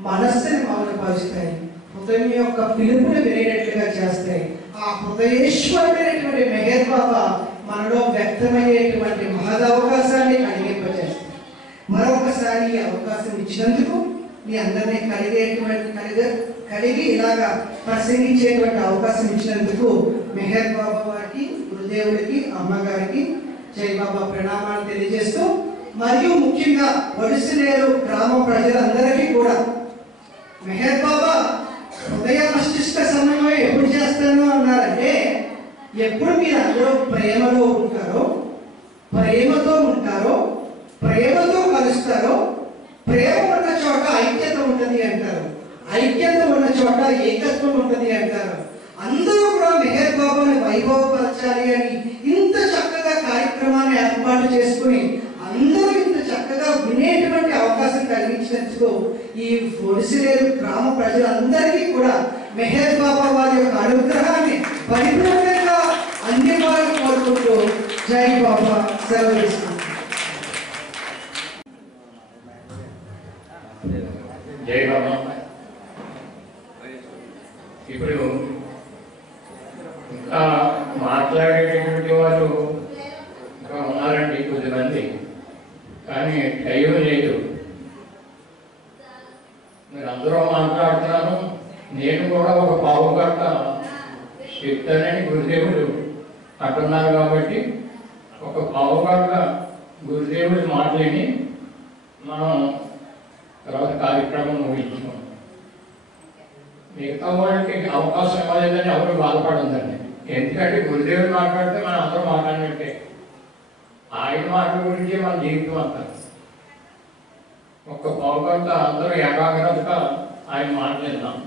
మనస్సుని మౌనపరుస్తాయి, హృదయం యొక్క పిలుపుని వినేటట్లుగా చేస్తాయి. ఆ హృదయేశ్వరుడైనటువంటి మెహర్ బాబా మనలో వ్యక్తమయ్యేటువంటి మహదవకాశాన్ని కలిగింపజేస్తాయి. మరొకసారి ఈ అవకాశం ఇచ్చినందుకు మీ అందరినీ కలిగి ఇలాగా ప్రసంగించేటువంటి అవకాశం ఇచ్చినందుకు మెహర్ బాబా వారికి, గురుదేవుడికి, అమ్మగారికి జై బాబా ప్రణామాలు తెలియజేస్తూ, మరియు ముఖ్యంగా వడిసిలేరు గ్రామ ప్రజలందరికీ కూడా మెహర్ బాబా హృదయ మస్తిష్క సమన్వయం ఎప్పుడు చేస్తాను అన్నారంటే, ఎప్పుడు మీరు అందరూ ప్రేమలో ఉంటారో, ప్రేమతో ఉంటారో, ప్రేమతో కలుస్తారో, ప్రేమ ఉన్న చోట ఐక్యత ఉంటుంది అంటారు, ఐక్యత ఉన్న చోట ఏకత్వం ఉంటుంది అంటారు. అందరూ కూడా మెహర్ బాబాని వైభవపరచాలి అని ఇంత చక్కగా కార్యక్రమాన్ని ఏర్పాటు చేసుకుని అందరూ ఇంత చక్కగా వినేటువంటి అవకాశం కలిగించినందుకు ఈ వడిసిలేరు గ్రామ ప్రజలందరికీ కూడా మెహర్ బాబా వారి యొక్క అనుగ్రహాన్ని పరిపూర్ణంగా అందివ్వాలని కోరుకుంటూ జై బాబా సెలవు తీసుకుంటున్నాను. జై బాబా. ఇప్పుడు ఇంకా మాట్లాడేటటువంటి వాళ్ళు ఇంకా ఉన్నారండి కొద్దిమంది, కానీ టైం లేదు. మీరు అందరూ మాట్లాడుతున్నాను, నేను కూడా ఒక పావు గంట చెప్తానని గురుదేవుడు అంటున్నారు కాబట్టి ఒక పావు గంట గురుదేవుడి మాటలని మనం తర్వాత కార్యక్రమం ముగించుకోండి. మిగతా వాళ్ళకి అవకాశం ఇవ్వలేదని ఎవరు బాధపడుందండి. ఎందుకంటే గురుదేవుడు మాట్లాడితే మనం అందరూ మాట్లాడినట్టే. ఆయన మాటల గురించి మన జీవితం అంటారు. ఒక్క పావుగంట అందరూ ఏకాగ్రతగా ఆయన మాట్లాడినాం.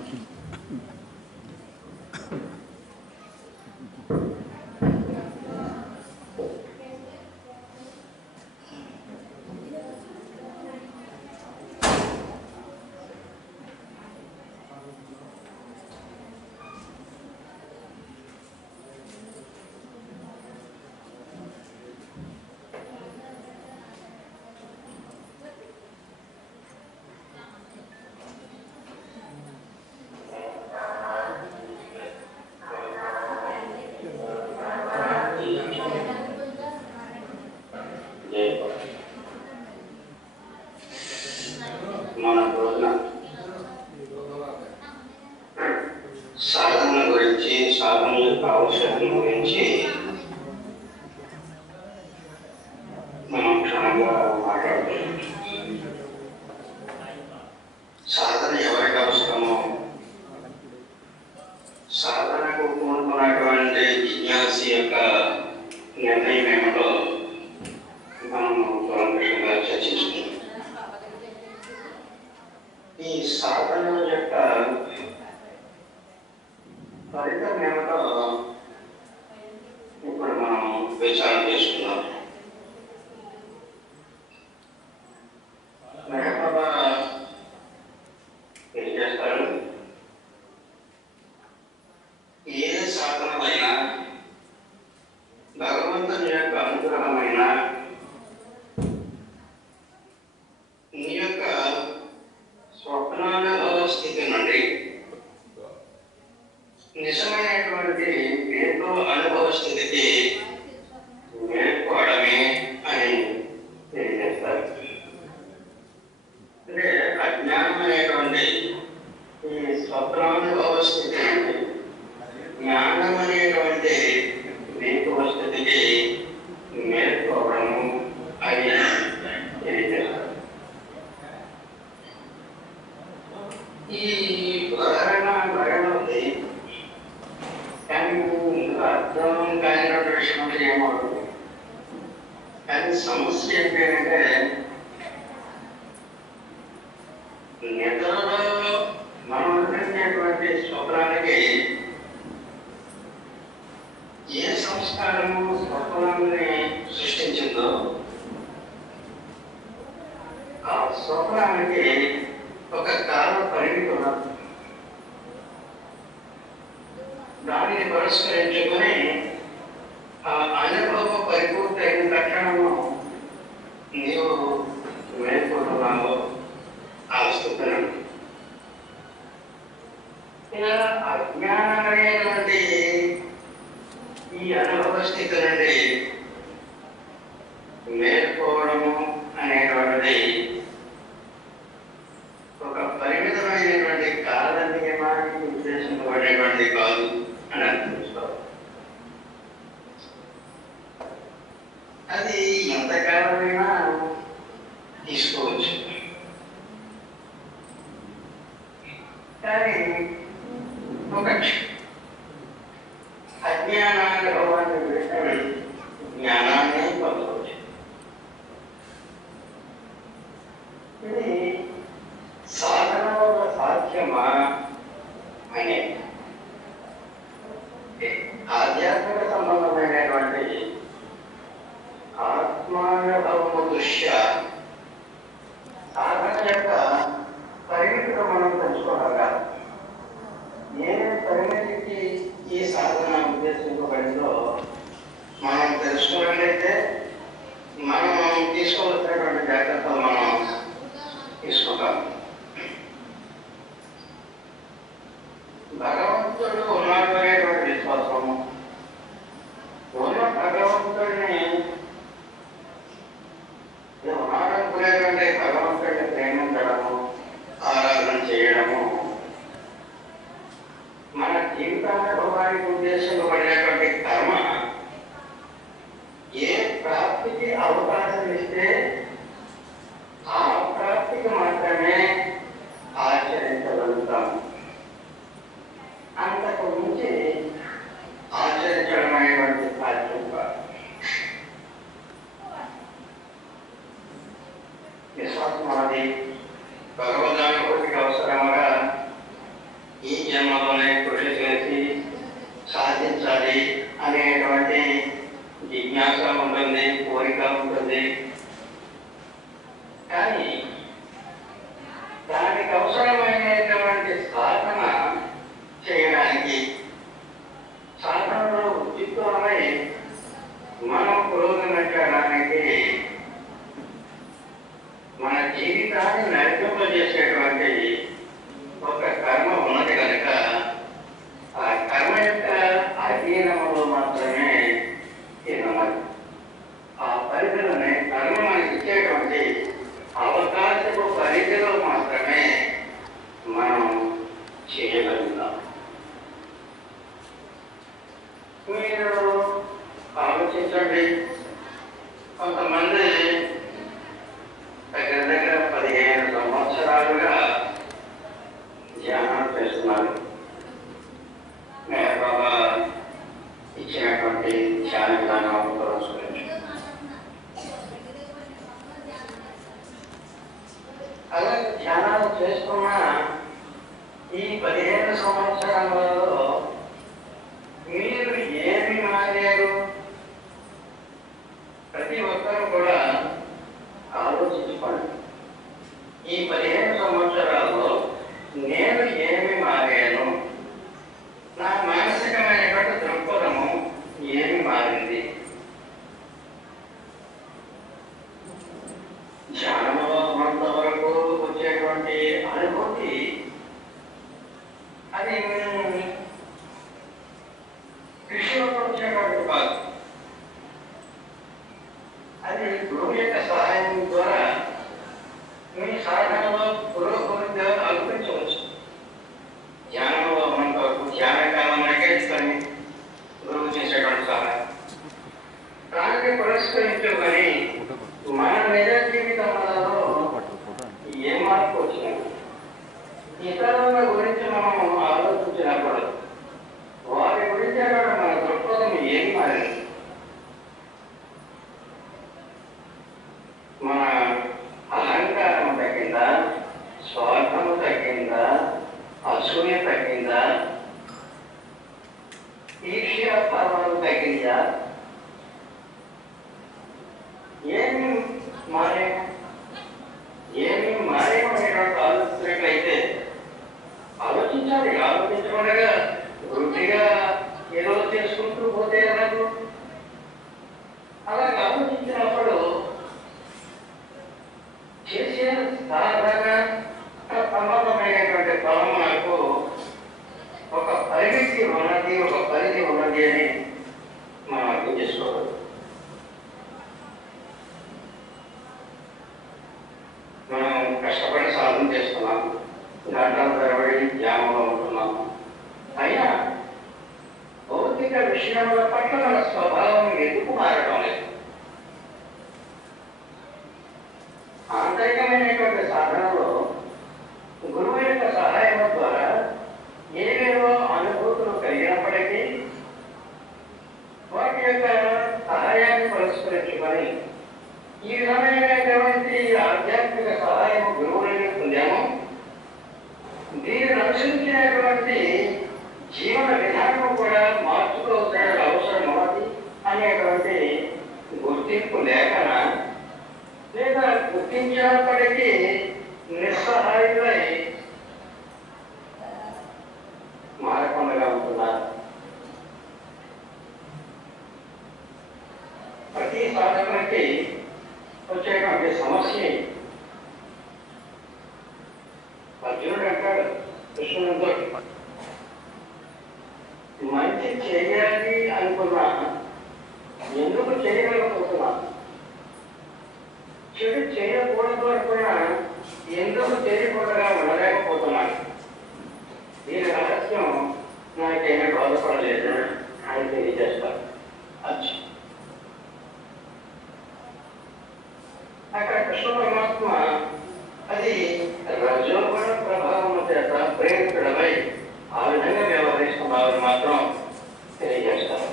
మన రోజున సాధన గురించి, సాధన యొక్క ఆవశ్యకత గురించి మనం క్షణంగా మాట్లాడుతున్నాం. సాధన ఎవరికి అవసరమో, సాధనకు కూడుకున్నటువంటి జిజ్ఞాస యొక్క నిర్ణయం ఏమిటో మనం కూలంకషంగా చర్చించుకుంటాం. ఈ సాధన యొక్క ఫలితం ఏమిటో ఇప్పుడు మనం విచారణ చేసుకున్నాం. మెహర్ బాబా ఏం చేస్తారు? ఏ సాధనమైనా భగవంతుని యొక్క అనుగ్రహమైన నీ యొక్క స్వప్నానుభవ స్థితి నుండి నిజమైనటువంటి ఏదో అనుభవ స్థితికి నేర్చుకోవడమే అని తెలియజేస్తారు. అంటే అజ్ఞానం అనేటువంటి ఈ స్వప్నానుభవ స్థితి నుండి జ్ఞాన అనుభవం కానిటువంటి విషయం అంటే ఏమో, కానీ సమస్య ఏంటంటే నిద్రలో మనం అనుకునేటువంటి స్వప్నానికి ఏ సంస్కారము స్వప్నాన్ని సృష్టించిందో ఆ స్వప్నానికి ఒక కాల పరిమితి ఉన్నది. దానిని పురస్కరించుకొని ఆ అనుభవం పరిపూర్తి అయిన తక్షణము నీవు మేల్కొంటున్నావు ఆలోచిస్తున్నాను. ఇలా అజ్ఞానమైనటువంటి ఈ అనుభవ స్థితి నుండి మేల్కోవడము అనేటువంటిది ఒక పరిమితమైనటువంటి కాల నియమానికి ఉద్దేశించబడేటువంటిది కాదు అని అనిపిస్తుంది. అది ఎంతకాలమైనా తీసుకోవచ్చు. కానీ ఒక అజ్ఞానానుభవాన్ని విడిచి జ్ఞానాన్ని పొందవచ్చు. ఇది సాధన వల్ల సాధ్యమా అనే ఆధ్యాత్మిక సంబంధమైనటువంటి ఆత్మానుభవము దృష్ట్యా సాధన యొక్క పరిమితిలో మనం పెంచుకోగలగా ఏ పరిమితికి ఈ సాధన ఉద్దేశించబడిందో మనం తెలుసుకున్నట్లయితే మనం తీసుకోవాల్సినటువంటి జాగ్రత్తలు మనం తీసుకుంటాం. భగవంతుడు ఉన్నాడు అనేటువంటి విశ్వాసము, ఉన్న భగవంతుడిని ఉన్నాడనుకునేటువంటి భగవంతుడిని ప్రేమించడము, ఆరాధన చేయడము మన జీవితానుభవానికి ఉద్దేశించబడినటువంటి కర్మ ఏ ప్రాప్తికి అవకాశం ఇస్తే ఆ ప్రాప్తికి మాత్రమే ఆచరించగలుగుతాము. అంతకు మించి ఆచరించడం అనేటువంటి సాధ్యం కాదు. విశ్వాసం అనేది భగవద్గీతకి అవసరముగా ఈ జన్మలోనే కృషి చేసి సాధించాలి అనేటువంటి జిజ్ఞాస ఉంటుంది, కోరిక ఉంటుంది. కానీ దానికి అవసరమైనటువంటి సాధన చేయడానికి, సాధనలో ఉచితమై మనం పురోగమించడానికి, మన జీవితాన్ని నడిపింపజేసేటువంటి ఒక కర్మ ఉన్నది కనుక ఆ కర్మ యొక్క అధీనంలో మాత్రమే తినమని, ఆ పరిధిలోనే కర్మ మనకి ఇచ్చేటువంటి అవకాశపు పరిధిలో మాత్రమే మనం చేయగలుగుతాం. మీరు ఆలోచించండి, కొంతమంది దగ్గర దగ్గర 15 సంవత్సరాలుగా ధ్యానం చేస్తున్నారు. మెహర్ బాబా ఇచ్చినటువంటి ధ్యాన విధానం గురించి అలాగే ధ్యానాలు చేస్తున్న ఈ 15 సంవత్సరాలలో మీరు ఏమి మారారు? ప్రతి ఒక్కరూ కూడా ఆలోచించుకోండి. ఈ 15 సంవత్సరాల్లో నేను ఏమి మారాను? నా మానసికమైనటువంటి దృక్పథము ఏమి మారింది? ధ్యానంలో కొంతవరకు వచ్చేటువంటి అనుభూతి అది కృషిలో వచ్చేటువంటి కాదు. అది గురువు యొక్క సహాయం ద్వారా మీ సాధనలో పురోగతి అనిపించవచ్చు. ధ్యానంలో ఉన్నంతవరకు ధ్యాన కాలం మనకే ఇస్తాను గురువు చేసేటువంటి సహాయం. దాన్ని పురస్కరించుకొని మన నిజ జీవితంలో ఏ మార్పు వచ్చినది? ఇతరుల గురించి మనం ఆలోచించినప్పుడు వారి గురించి మన దృక్పథం ఏం మారేమో ఏమి మారేమో అనేటువంటి ఆలోచించినట్లయితే ఆలోచించాలి. ఆలోచించకుండా వృత్తిగా ఏదో చేసుకుంటూ పోతే ఎలాగో అలాగ ఆలోచించినప్పుడు చేసే సాధన సంబంధమైనటువంటి ఫలం నాకు ఒక పరిమితి ఉన్నది, ఒక పరిధి ఉన్నది అని మనం అర్థం చేసుకోవాలి. మనం కష్టపడి సాధన చేస్తున్నాం, గంటల తరబడి ధ్యానంలో ఉంటున్నాము. అయినా భౌతిక విషయముల పట్ల మన స్వభావం ఎందుకు మారడం లేదు? ఆంతరికమైనటువంటి సాధనలో గురువు యొక్క సహాయం ద్వారా ఏవేవో అనుభూతులు కలిగినప్పటికీ వాటి యొక్క సహాయాన్ని పురస్కరించుకొని ఈ విధమైనటువంటి ఆధ్యాత్మిక సహాయం గురువులని పొందాము. దీనిని అనుసరించినటువంటి జీవన విధానం కూడా మార్చుకోవాల్సిన అవసరం ఉన్నది అనేటువంటి గుర్తింపు లేకన లేదా గుర్తించినప్పటికీ నిస్సహాయులై మారకుండా ఉంటున్నారు. ప్రతి సాధకునికి వచ్చేటువంటి సమస్య అర్జునుడు అంటాడు కృష్ణుడితో, మంచి చేయాలి అనుకున్నా ఎందుకు చేయలేకపోతున్నా, చెడు చేయకూడదు అనుకున్నా ఎందుకు చేయకుండా ఉండలేకపోతున్నాను. దీని రహస్యం నాకేమీ బాధపడలేదు అని తెలియజేస్తాను. అక్కడ కృష్ణ పరమాత్మ అది రజోగుణ ప్రభావం చేత ప్రేరితుడమై ఆ విధంగా వ్యవహరిస్తున్నామని మాత్రం తెలియజేస్తారు.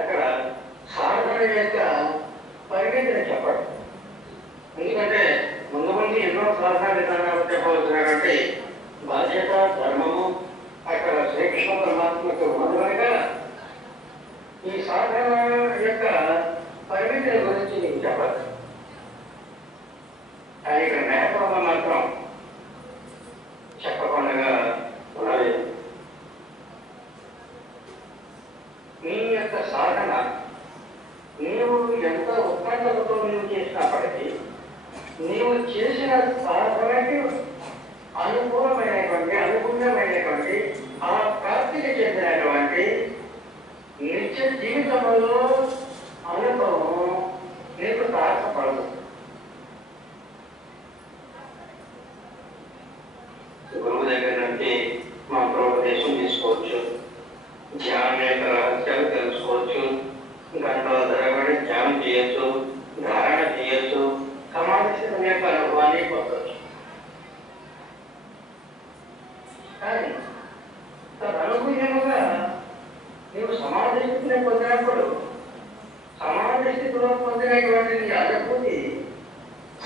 అక్కడ సాధన యొక్క పరిమితిని చెప్పడం, ఎందుకంటే ముందు ముందు ఎన్నో సాధన విధానాలు చెప్పవలసినటువంటి బాధ్యత ధర్మము అక్కడ శ్రీకృష్ణ పరమాత్మకు ఉన్నది కనుక ఈ సాధన యొక్క పరిమితుల గురించి నీకు చెప్పాలి. కానీ ఇక్కడ నేపథ్యంలో మాత్రం చెప్పకుండా ఉన్నది. నీ యొక్క సాధన నీవు ఎంత ఉత్కంఠతతో నీవు చేసినప్పటికీ నీవు చేసిన సాధనకి అనుకూలమైనటువంటి ఆ ప్రాప్తికి చెందినటువంటి నిత్య జీవితంలో అనుభవం నీకు తారసపడదు. గురువు దగ్గర నుండి మంత్రోపదేశం తీసుకోవచ్చు, ధ్యానం యొక్క రహస్యాలు తెలుసుకోవచ్చు, గంటల తరబడి ధ్యానం చేయొచ్చు, ధారణ చేయొచ్చు, సమాధి స్థితి యొక్క అనుభవాన్ని పొందవచ్చు. కానీ తదనుగుణ్యముగా నీవు సమాధి స్థితిని పొందినప్పుడు సమాధి స్థితిలో పొందినటువంటి అనుభూతి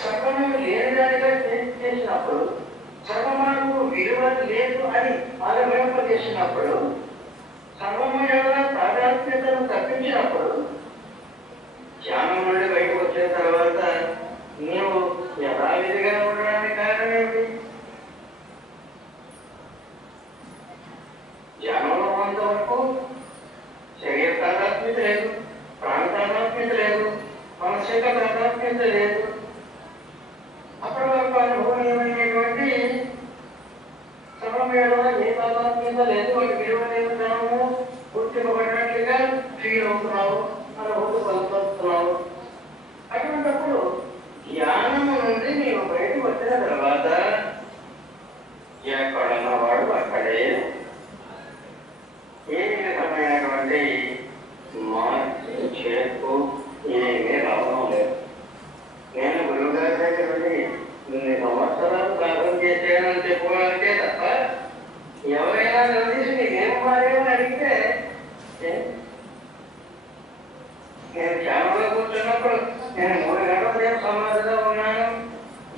సర్వము లేనిదానిగా చేసినప్పుడు, సర్వము విలువ లేదు అని అనుభవింపజేసినప్పుడు, సర్వము యొక్క తాదాత్మ్యతను తప్పించినప్పుడు, ధ్యానం నుండి బయటకు వచ్చిన తర్వాత నీవు యథావిధిగా ఉండడానికి కారణం ఏమిటి? ధ్యానంలో కొంతవరకు శరీర తాదాత్మ్యత లేదు, ప్రాణ తాదాత్మ్యత లేదు, మనసు యొక్క తాదాత్మ్యత లేదు. అప్పటి వరకు అనుభవం ఏమైనటువంటి సర్వమేళ ఏ తాదాత్మ్యత లేదు, వాటి విలువ లేవుతున్నాము, గుర్తింపబడినట్లుగా ఫీల్ అవుతున్నావు, అనుభూతి పొందుతున్నావు. అటువంటిప్పుడు ధ్యానము నుండి నీవు బయటకు వచ్చిన తర్వాత ఎక్కడున్నవాడు అక్కడే. ఏ విధమైనటువంటి మార్పు చేర్పు ఏమీ రావడం లేదు. నేను గురువు గారి దగ్గర నుండి 2 సంవత్సరాలు ప్రార్థన చేసేయాలని చెప్పుకోవాలంటే తప్ప ఎవరైనా నిలదీసి నీకేం మారేమని అడిగితే, నేను ధ్యానంలో కూర్చున్నప్పుడు నేను 3 గంటల సేపు సమాధిలో ఉన్నాను,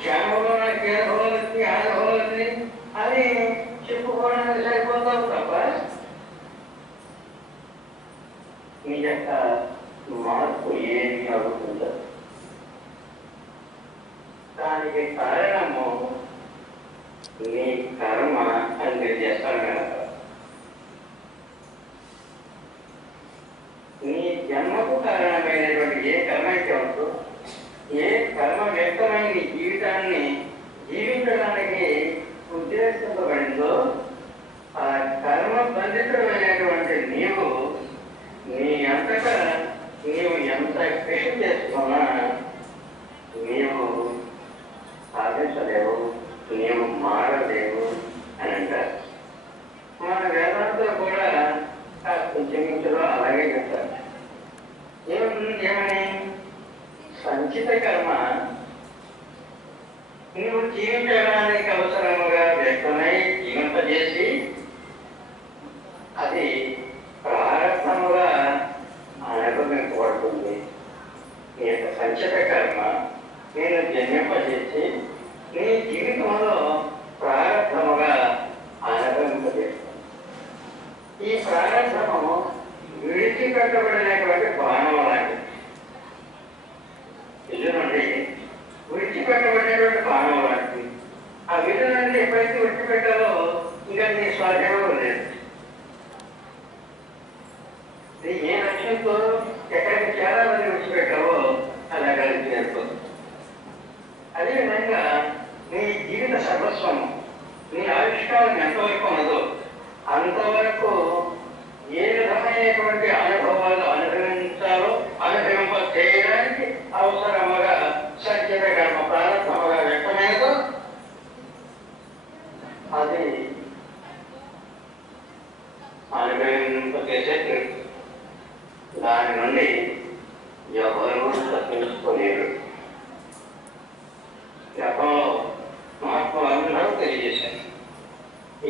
ధ్యానంలో నాకు ఏ అనుభవం వచ్చింది ఆ అనుభవం వచ్చింది అని చెప్పుకోవడానికి సరిపోతావు తప్ప నీ యొక్క మార్పు ఏమీ అవుతుందా? దానికి కారణము నీ కర్మ అని తెలియజేస్తాను కనుక నీ జన్మకు కారణమైనటువంటి ఏ కర్మ అయితే ఉందో, ఏ కర్మ వ్యక్తమైన నీ జీవితాన్ని జీవించడానికి ఉద్దేశించబడిందో ఆ కర్మ బంధితుడమైనటువంటి నీవు నీ అంతటా నీవు ఎంత కృషి చేసుకున్నా నీవు సాధించలేవు, నీవు మారలేవు అని అంటారు. మన వేదాంతులు కూడా కొంచెం అలాగే చెప్తారు. ఏమని సంచిత కర్మ నువ్వు జీవించడానికి అవసరముగా వ్యక్తమై జీవింపజేసి అది ప్రారంభముగా అనుభవించబడుతుంది. నీ యొక్క సంచిత కర్మ నేను జన్మింపజేసి నీ జీవితంలో ప్రారంభముగా అనుభవింపజేస్తుంది. ఈ ప్రారంభము విడిచిపెట్టబడినటువంటి బాణం లాంటిది. ఇల్లు నుండి విడిచిపెట్టబడినటువంటి బాణం లాంటిది. ఆ విల్లు నుండి ఎప్పుడైతే విడిచిపెట్టాలో ఇంకా నీ స్వాధీనం లేదు. ఏ లక్ష్యంతో ఎక్కడికి చేరాలని విడిచిపెట్టావో అది అక్కడికి చేరుతుంది. అదేవిధంగా నీ జీవిత సర్వస్వం నీ ఆవిష్కారం ఎంతవరకు ఉన్నదో అంతవరకు ఏ విధమైనటువంటి అనుభవాలు అనుభవించాలో అనుభవింప చేయడానికి అవసరముగా సంచిత కర్మ ప్రారంభముగా వ్యక్తమైనదో అది అనుభవింపజేసే దాని నుండి ఎవరు తప్పించుకోలేరు. జపంలో మహాత్ములు అందరూ తెలియజేశారు,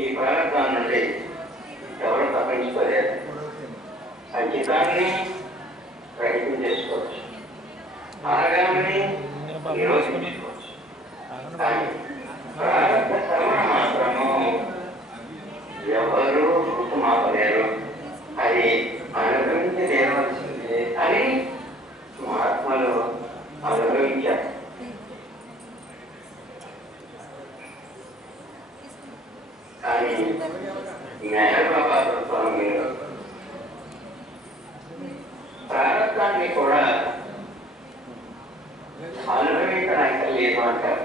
ఈ ప్రారంభం నుండి ఎవరు తప్పించుకోలేరు. సంచితాన్ని ప్రయత్నం చేసుకోవచ్చు, ఆగామిని నిరోధించుకోవచ్చు. కానీ ప్రారంభ కర్మ మాత్రము ఎవరు రుతుమాపలేరు, అది అనుభవించి లేవలసిందే అని మహాత్ములు అనుభవించారు. కానీ న్యాయబాబా స్వామిలో ప్రారంభాన్ని కూడా అనుభవించడానికి లేదు అంటారు.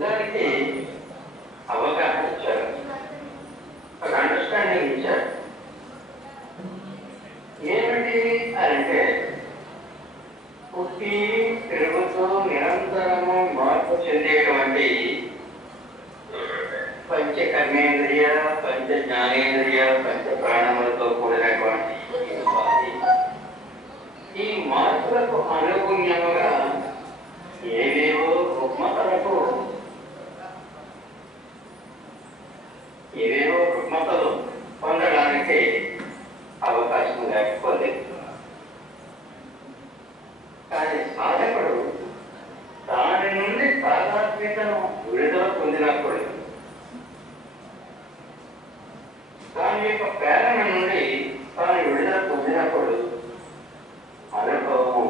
దానికి అవగాహన ఇచ్చారు, ఒక అండర్స్టాండింగ్ ఇచ్చారు. ఏమిటి అంటే పుట్టి పెరుగుతూ నిరంతరము మార్పు చెందేటువంటి పంచ కర్మేంద్రియ, పంచ జ్ఞానేంద్రియ, పంచ ప్రాణములతో కూడినటువంటి ఈ మార్పులకు అనుగుణ్యముగా ఏవేవో రుగ్మతలు పొందడానికి అవకాశం లేకపోలేదు. కానీ సాధకుడు దాని నుండి తాదాత్మ్యతను విడుదల పొందినప్పుడు, దాని యొక్క ప్రేరణ నుండి తాను విడుదల పొందినప్పుడు అనుభవము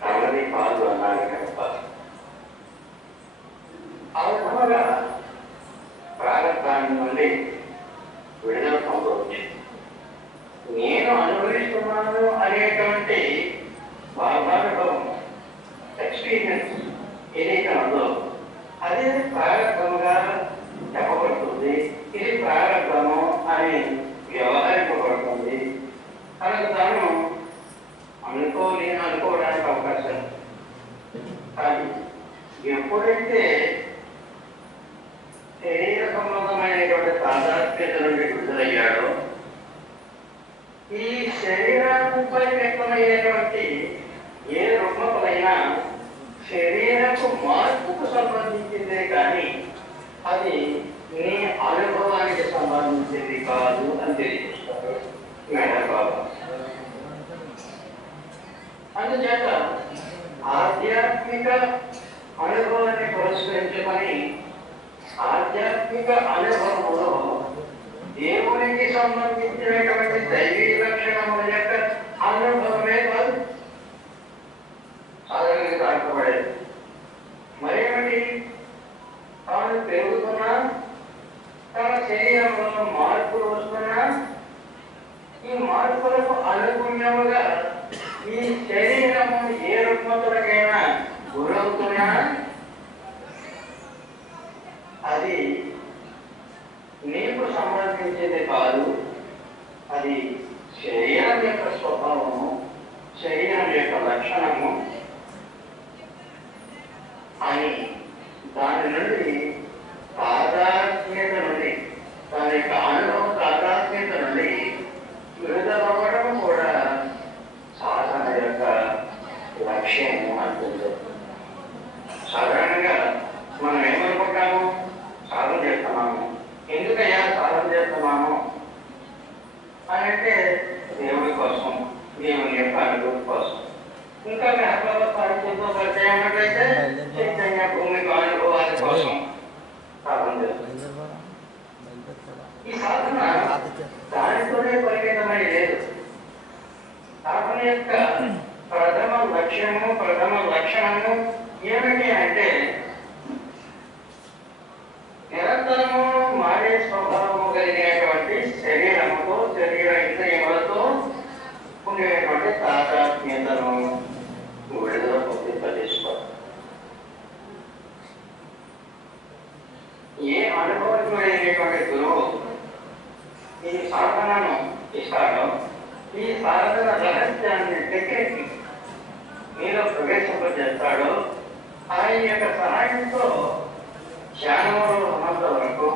తనది కాదు అన్నాడు కనుక ఆ విధముగా ప్రారంభాన్ని నుండి విడుదల పొందవచ్చు. నేను అనుభవిస్తున్నాను అనేటువంటి భావానుభవం, ఎక్స్పీరియన్స్ ఏదైతే ఉందో అదే ప్రారంభముగా చెప్పబడుతుంది. ఇది ప్రారంభము అని వ్యవహరింపబడుతుంది. కనుక తాను అనుకోవడానికి అవకాశం. కానీ ఎప్పుడైతే శరీర సంబంధమైనటువంటి సాధాత్మ్యత నుండి విడుదలయ్యాడో ఈ శరీరంపై వ్యక్తమైనటువంటి ఏ రుగ్మతలైనా శరీరపు మార్పుకు సంబంధించిందే కానీ అది నీ అనుభవానికి సంబంధించింది కాదు అని తెలియజేస్తారు మేడం బాబా. అందుచేత ఆధ్యాత్మిక అనుభవాన్ని పురస్కరించమని ఆధ్యాత్మిక అనుభవంలో దేవునికి సంబంధించినటువంటి దైవీ లక్షణముల మార్పులకు అనుగుణ్యముగా ఈ శరీరము ఏ రుగ్మతులకైనా గురవుతున్నా అది నీకు సంబంధించేది కాదు. అది శరీరం యొక్క స్వభావము, శరీరం యొక్క లక్షణము అని దాని నుండి తాదాత్మ్యత నుండి, దాని యొక్క అనుభవ తాదాత్మ్యత నుండి విడుదలవ్వడం కూడా సాధన యొక్క లక్ష్యము అంటుంది. సాధారణంగా మనం ఏమనుకుంటాము? సాధన చేస్తున్నాము. ఎందుకయ్యా సాధన చేస్తున్నాము అని అంటే దేవుడి కోసం, దేవుని యొక్క అనుభవం కోసం. ఇంకా మేకల పరిచయంతో పరిచయం ఉన్నట్లయితే చైతన్య భూమికి అనుభవాల కోసం సాధన చేస్తున్నాం. ఈ సాధన దానితోనే పరిమితమై లేదు. సాధన యొక్క ప్రథమ లక్ష్యము, ప్రథమ లక్షణము ఏమిటి అంటే నిరంతరము మారే స్వభావము కలిగినటువంటి శరీరముతో, శరీర ఇంద్రియములతో ఉండేటువంటి తాదాత్మ్యతను విడుదల పొందింపజేసుకోవాలి. ఏ అనుభవజ్ఞుడైనటువంటి గురువు ఈ సాధనను ఇస్తాడో, ఈ సాధన రహస్యాన్ని టెక్నిక్ మీలో ప్రవేశింపజేస్తాడో, ఆయన యొక్క సహాయంతో ధ్యానంలో ఉన్నంత వరకు,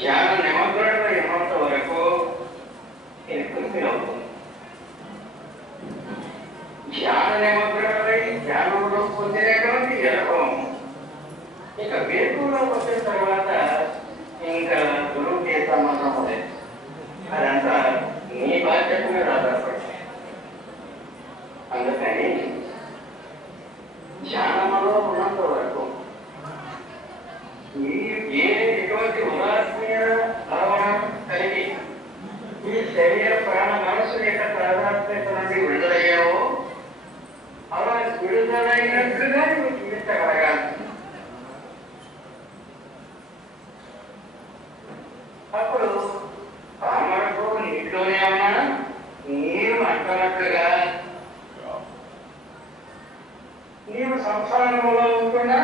ధ్యాన నిమగ్నుడై ఉన్నంత వరకు ఇది ఫుల్ఫిల్ అవుతుంది. ధ్యాన నిమగ్నుడై ధ్యానంలో పొందినటువంటి అనుభవం ఇక వేకువలో వచ్చిన తర్వాత ఇంకా గురువుకి ఏ సంబంధం లేదు. అదంతా నీ బాధ్యత మీద ఆధారపడుతుంది. అందుకని ధ్యానంలో ఉన్నంత వరకు ఎటువంటి ఉదాత్మీయ భావన కలిగి ఈ శరీర ప్రాణ మనసు యొక్క ప్రాధాన్యత నుండి విడుదలయ్యావో అలా విడుదలైనట్లుగా నువ్వు జీవించగలగాలి. అప్పుడు తామరకు నీటిలోనే ఉన్నా నీరు అంటున్నట్లుగా, నీవు సంసారంలో ఉంటున్నా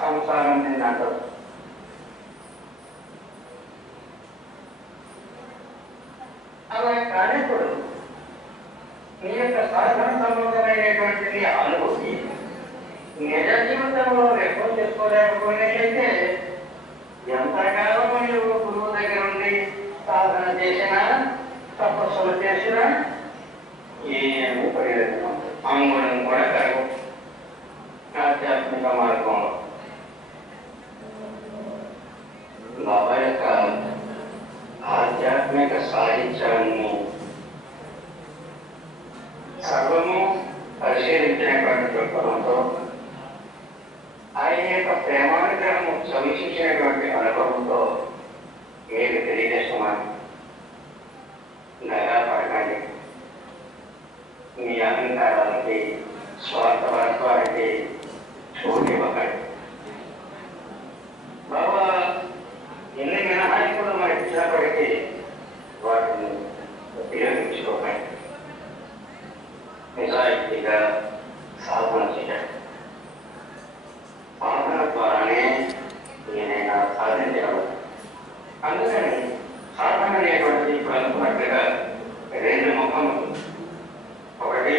సంసారం నిన్నంటదు. అలా కానిప్పుడు నీ యొక్క సాధన సంబంధమైనటువంటి అనుభూతి నిజ జీవితంలో వ్యక్తం చేసుకోలేకపోయినట్లయితే ఎంతకాలం నువ్వు గురువు దగ్గర ఉండి సాధన చేసినా, తపస్సులు చేసినా ఏమీ ప్రయోజనం, అంగుళం కూడా కలగదు. ఆధ్యాత్మిక మార్గంలో బాబా యొక్క ఆధ్యాత్మిక సాహిత్యాన్ని సర్వము పరిశీలించినటువంటి దృక్పథంతో ఆయన యొక్క ప్రేమానుగ్రహము సమీక్షించినటువంటి అనుభవంతో మీకు తెలియజేస్తున్నాను. దయాపడకండి. మీ అహంకారాలకి, స్వార్థపరత్వానికి చోటు ఇవ్వకండి. బాబా ఎన్ని మినహాయింపులు మనకి ఇచ్చినప్పటికీ వాటిని ఉపయోగించుకోకండి. నిజాయితీగా సాధన చేయండి. సాధన ద్వారానే ఏదైనా సాధించగలరు. అందుకని సాధన అనేటువంటి ఇప్పుడు అనుకున్నట్టుగా రెండు ముఖములు. ఒకటి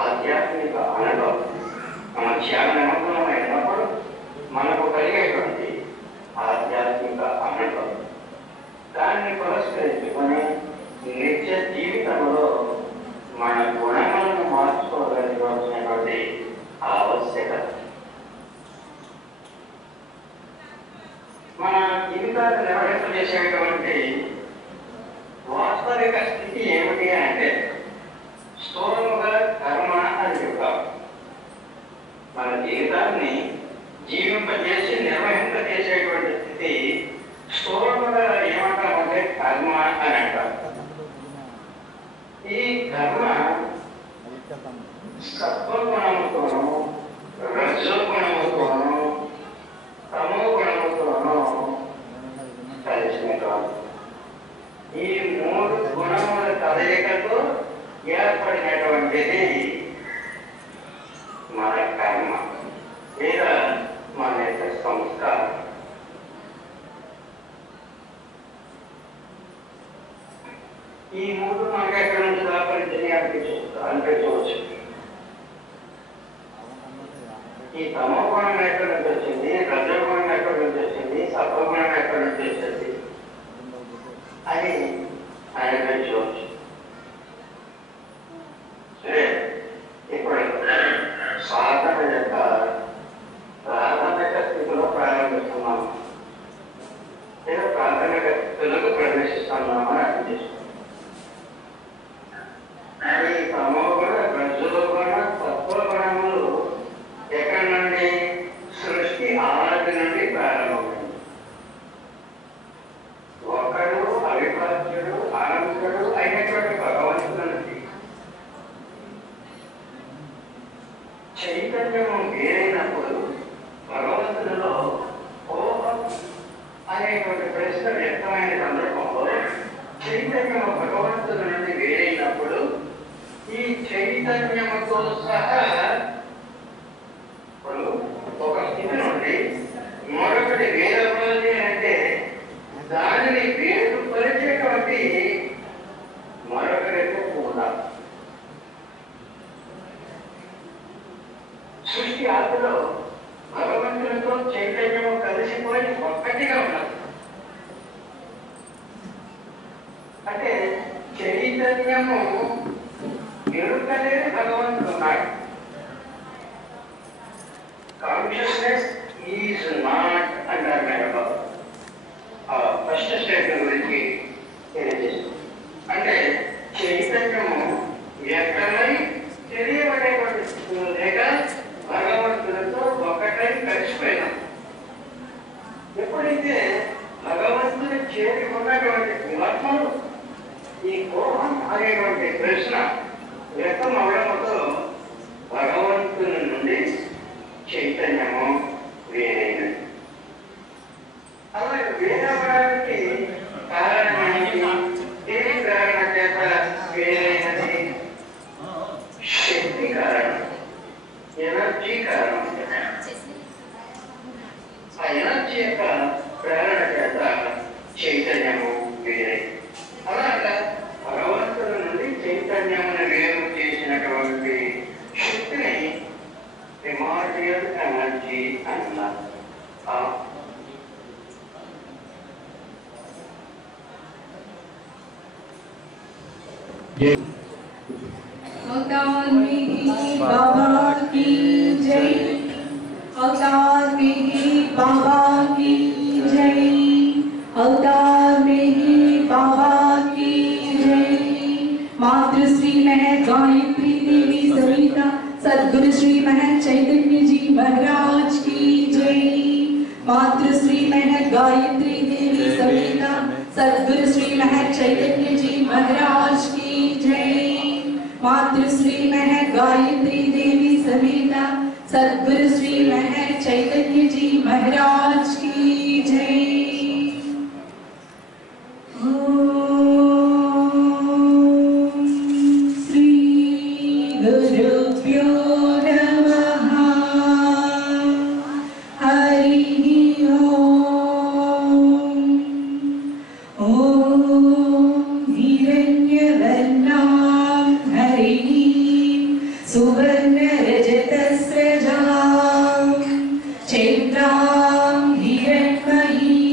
ఆధ్యాత్మిక అనుభవం. మనం ధ్యాన నిమగ్నమైనప్పుడు మనకు కలిగేటువంటి ఆధ్యాత్మిక అనుభవం, దాన్ని పురస్కరించుకొని నిత్య జీవితంలో మన గుణములను మార్చుకోగలిగినటువంటి ఆవశ్యకత. మన జీవితాన్ని నిర్వహింపజేసేటువంటి వాస్తవిక స్థితి ఏమిటి అంటే స్థూలముగా కర్మ అని చెప్తాం. మన జీవితాన్ని జీవింపజేసి నిర్వహింపజేసేటువంటి స్థితి స్థూలముగా ఏమంటామంటే కర్మ అని అంటాం. ఈ కర్మ సత్వగుణముతోనూ, రజోగుణముతోనూ, తమో గుణముతోనూ కలిసిన కాదు. ఈ మూడు గుణముల ఏర్పడినటువంటిది మన కర్మ లేదా మన యొక్క సంస్కారం. ఈ మూడు మనకు ఎక్కడ నుంచి దాపరించని అనిపించవచ్చు. ఈ తమోగుణం ఎక్కడి నుంచి వచ్చింది, రజోగుణం ఎక్కడి నుంచి వచ్చింది, సత్వగుణం ఎక్కడి నుంచి వచ్చింది అని అనిపించవచ్చు. సరే, ఇప్పుడు సాధన యొక్క ప్రాథమిక స్థితిలో ప్రారంభిస్తున్నాము లేదా ప్రాథమిక స్థితులకు ప్రవేశిస్తున్నామని అనిపిస్తుంది. ఈ తమోగుణ, రజోగుణ, సత్వగుణములు ఎక్కడి నుండి? సృష్టి ఆది నుండి ప్రారంభమైంది. ఒకడు అవిభాజ్యుడు అనంతుడు అయినటువంటి భగవంతుడు నుండి చైతన్యము వేరైనప్పుడు భగవంతుడిలో కోపం అనేటువంటి ప్రశ్న వ్యక్తమైన సందర్భంలో చైతన్యము భగవంతుడి నుండి వేరైనప్పుడు ఈ చైతన్యముతో సహా ఒక స్థితి నుండి మరొకటి వేరవ్వాలి అంటే దానిని వేరుపరిచేటువంటి మరొకరితో ఉండాలి. సృష్టి ఆదిలో భగవంతునితో చైతన్యము కలిసిపోయి ఒక్కటిగా ఉన్నది. అంటే చైతన్యము ఎరుకలేని భగవంతుడు ఉన్నాడు. కాన్షియస్నెస్ ఈజ్ నాట్ అంటారు మేడం. ఫస్ట్ స్టేట్మెంట్ గురించి తెలియజేస్తుంది. అంటే చైతన్యము ఎక్కడై తెలియబడేటువంటి లేక భగవంతుడితో ఒకటై కలిసిపోయినాం. ఎప్పుడైతే భగవంతుని చేరి ఉన్నటువంటి గుణములు ఈ కోపం అనేటువంటి ప్రశ్న వ్యక్తం అవడంతో భగవంతుని నుండి చైతన్యము వేరైనది. అలాగే వేరవడానికి కారణానికి దేని కారణ చేత వేరైనది? శక్తి కారణం, ఎనర్జీ కారణం. ఆ ఎనర్జీ యొక్క ప్రేరణ చేత చైతన్యము వేరే. అలాగా భగవంతుని నుండి చైతన్యమును వేరు చేసినటువంటి శక్తిని ప్రిమార్డియల్ ఎనర్జీ అన్నారు. अवतार में ही बाबा की जय, अवतार में ही बाबा की जय, अवतार में ही बाबा की जय। मातृश्री महत गायत्री देवी सविता सद्गुरु श्री महत चैतन्य जी महाराज की जय। मातृश्री महत गायत्री देवी सविता सद्गुरु श्री महत चैतन्य जी महाराज की जय। मातृश्री महत गायत्री देवी सविता सद्गुरु श्री महत चैतन्य जी महाराज की जय। ओम श्री गुरुभ्यो नमः। हरि ओम। ओम हिरण्यवर्णां हरिणीं सुवर्णरजतस्रजां चैत्रां हिरण्मयीं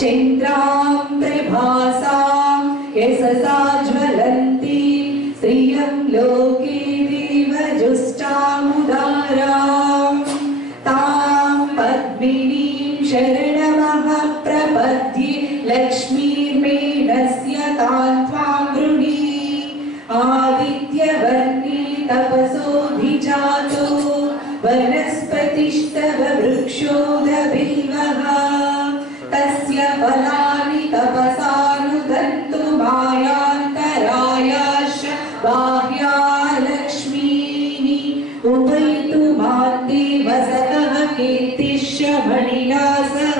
चन्द्रां प्रभासां यशसा ज्वलन्ति श्रियं लोके देवजुष्टामुदारां तां पद्मिनीं शरणमहं प्रपद्ये लक्ष्मीर्मेणस्य तां त्वां गृणी आदित्यवर्णी तपसोऽभिजातो वनस्पतिस्तव वृक्षोदबिल्वः तस्य फलानि तपसानुदन्तु मायान्तरायाश्च बाह्या लक्ष्मीः उपैतु मान्ते वसतः कीर्तिश्च मणिना सह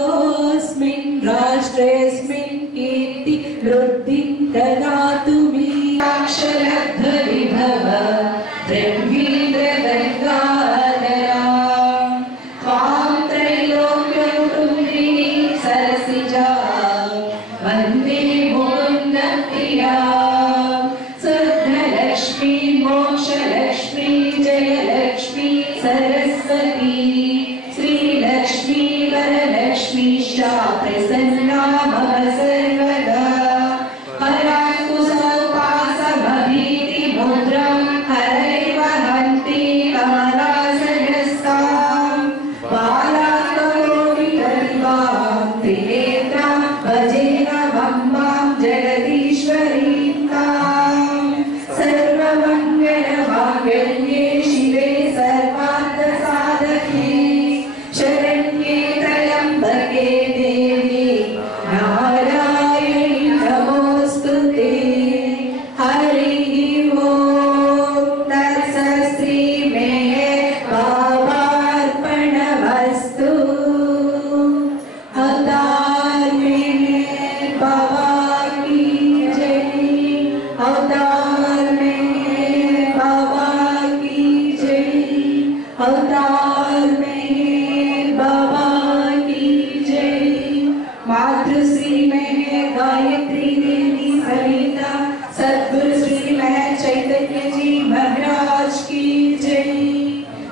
प्रादुर्भूतोऽस्मिन् राष्ट्रेऽस्मिन् कीर्ति वृद्धिं ददातु मे अक्षरध्वविभव ब्रह्मीन्द्रगङ्गाधरा त्वां त्रैलोक्यकुटुम्बिनी सरसिजा वन्दे मुकुन्दप्रिया शुद्धलक्ष्मी मोक्षलक्ष्मी जयलक्ष्मी सरस्वती श्रीलक्ष्मी वरलक्ष्मीश्च प्रसन्ना मम सर्वदा हराकुसौपासमभीति मुद्रां हरैव हन्ति कमलासनस्तां बालाकरोमितरिवां त्रिनेत्रां भजेन वम्बां जगदीश्वरीं तां सर्वमङ्गलमाङ्गल्ये शिवे सर्वार्थसाधके शरण्ये त्र्यम्बके देवी नारायणी नमोऽस्तुते हरिः ओम् तत्सत् श्रीमेहबाबार्पणमस्तु अवतार मेहर बाबा की जय अवतार मेहर बाबा की जय अवतार मेहर बाबा की जय मातृश्री मेहर गायत्री देवी सविता सद्गुरु श्री महर चैतन्य जी महाराज की जय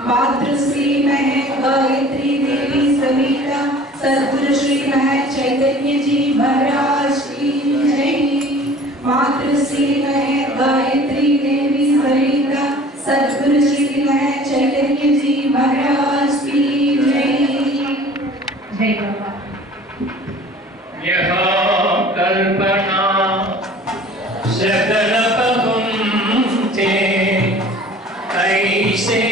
मातृश्री महर गायत्री देवी सविता सद्गुरु श्री महर चैतन्य जी महाराज की जय मातृश्री महर गायत्री देवी सविता सद्गुरु श्री महर चैतन्य जी महाराज की जय जय बाबा यह कल्पना सकल बहुंते ऐसे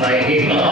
महिमा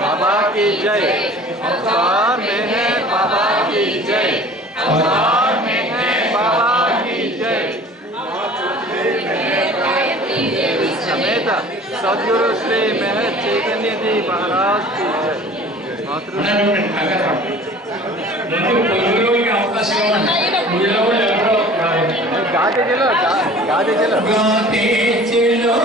बाबा की जय। अवतार में है बाबा की जय। अवतार में है बाबा की जय। समेत सदगुरु श्री महत चैतन्य जी महाराज की जय। అవకాశం గాతే చలో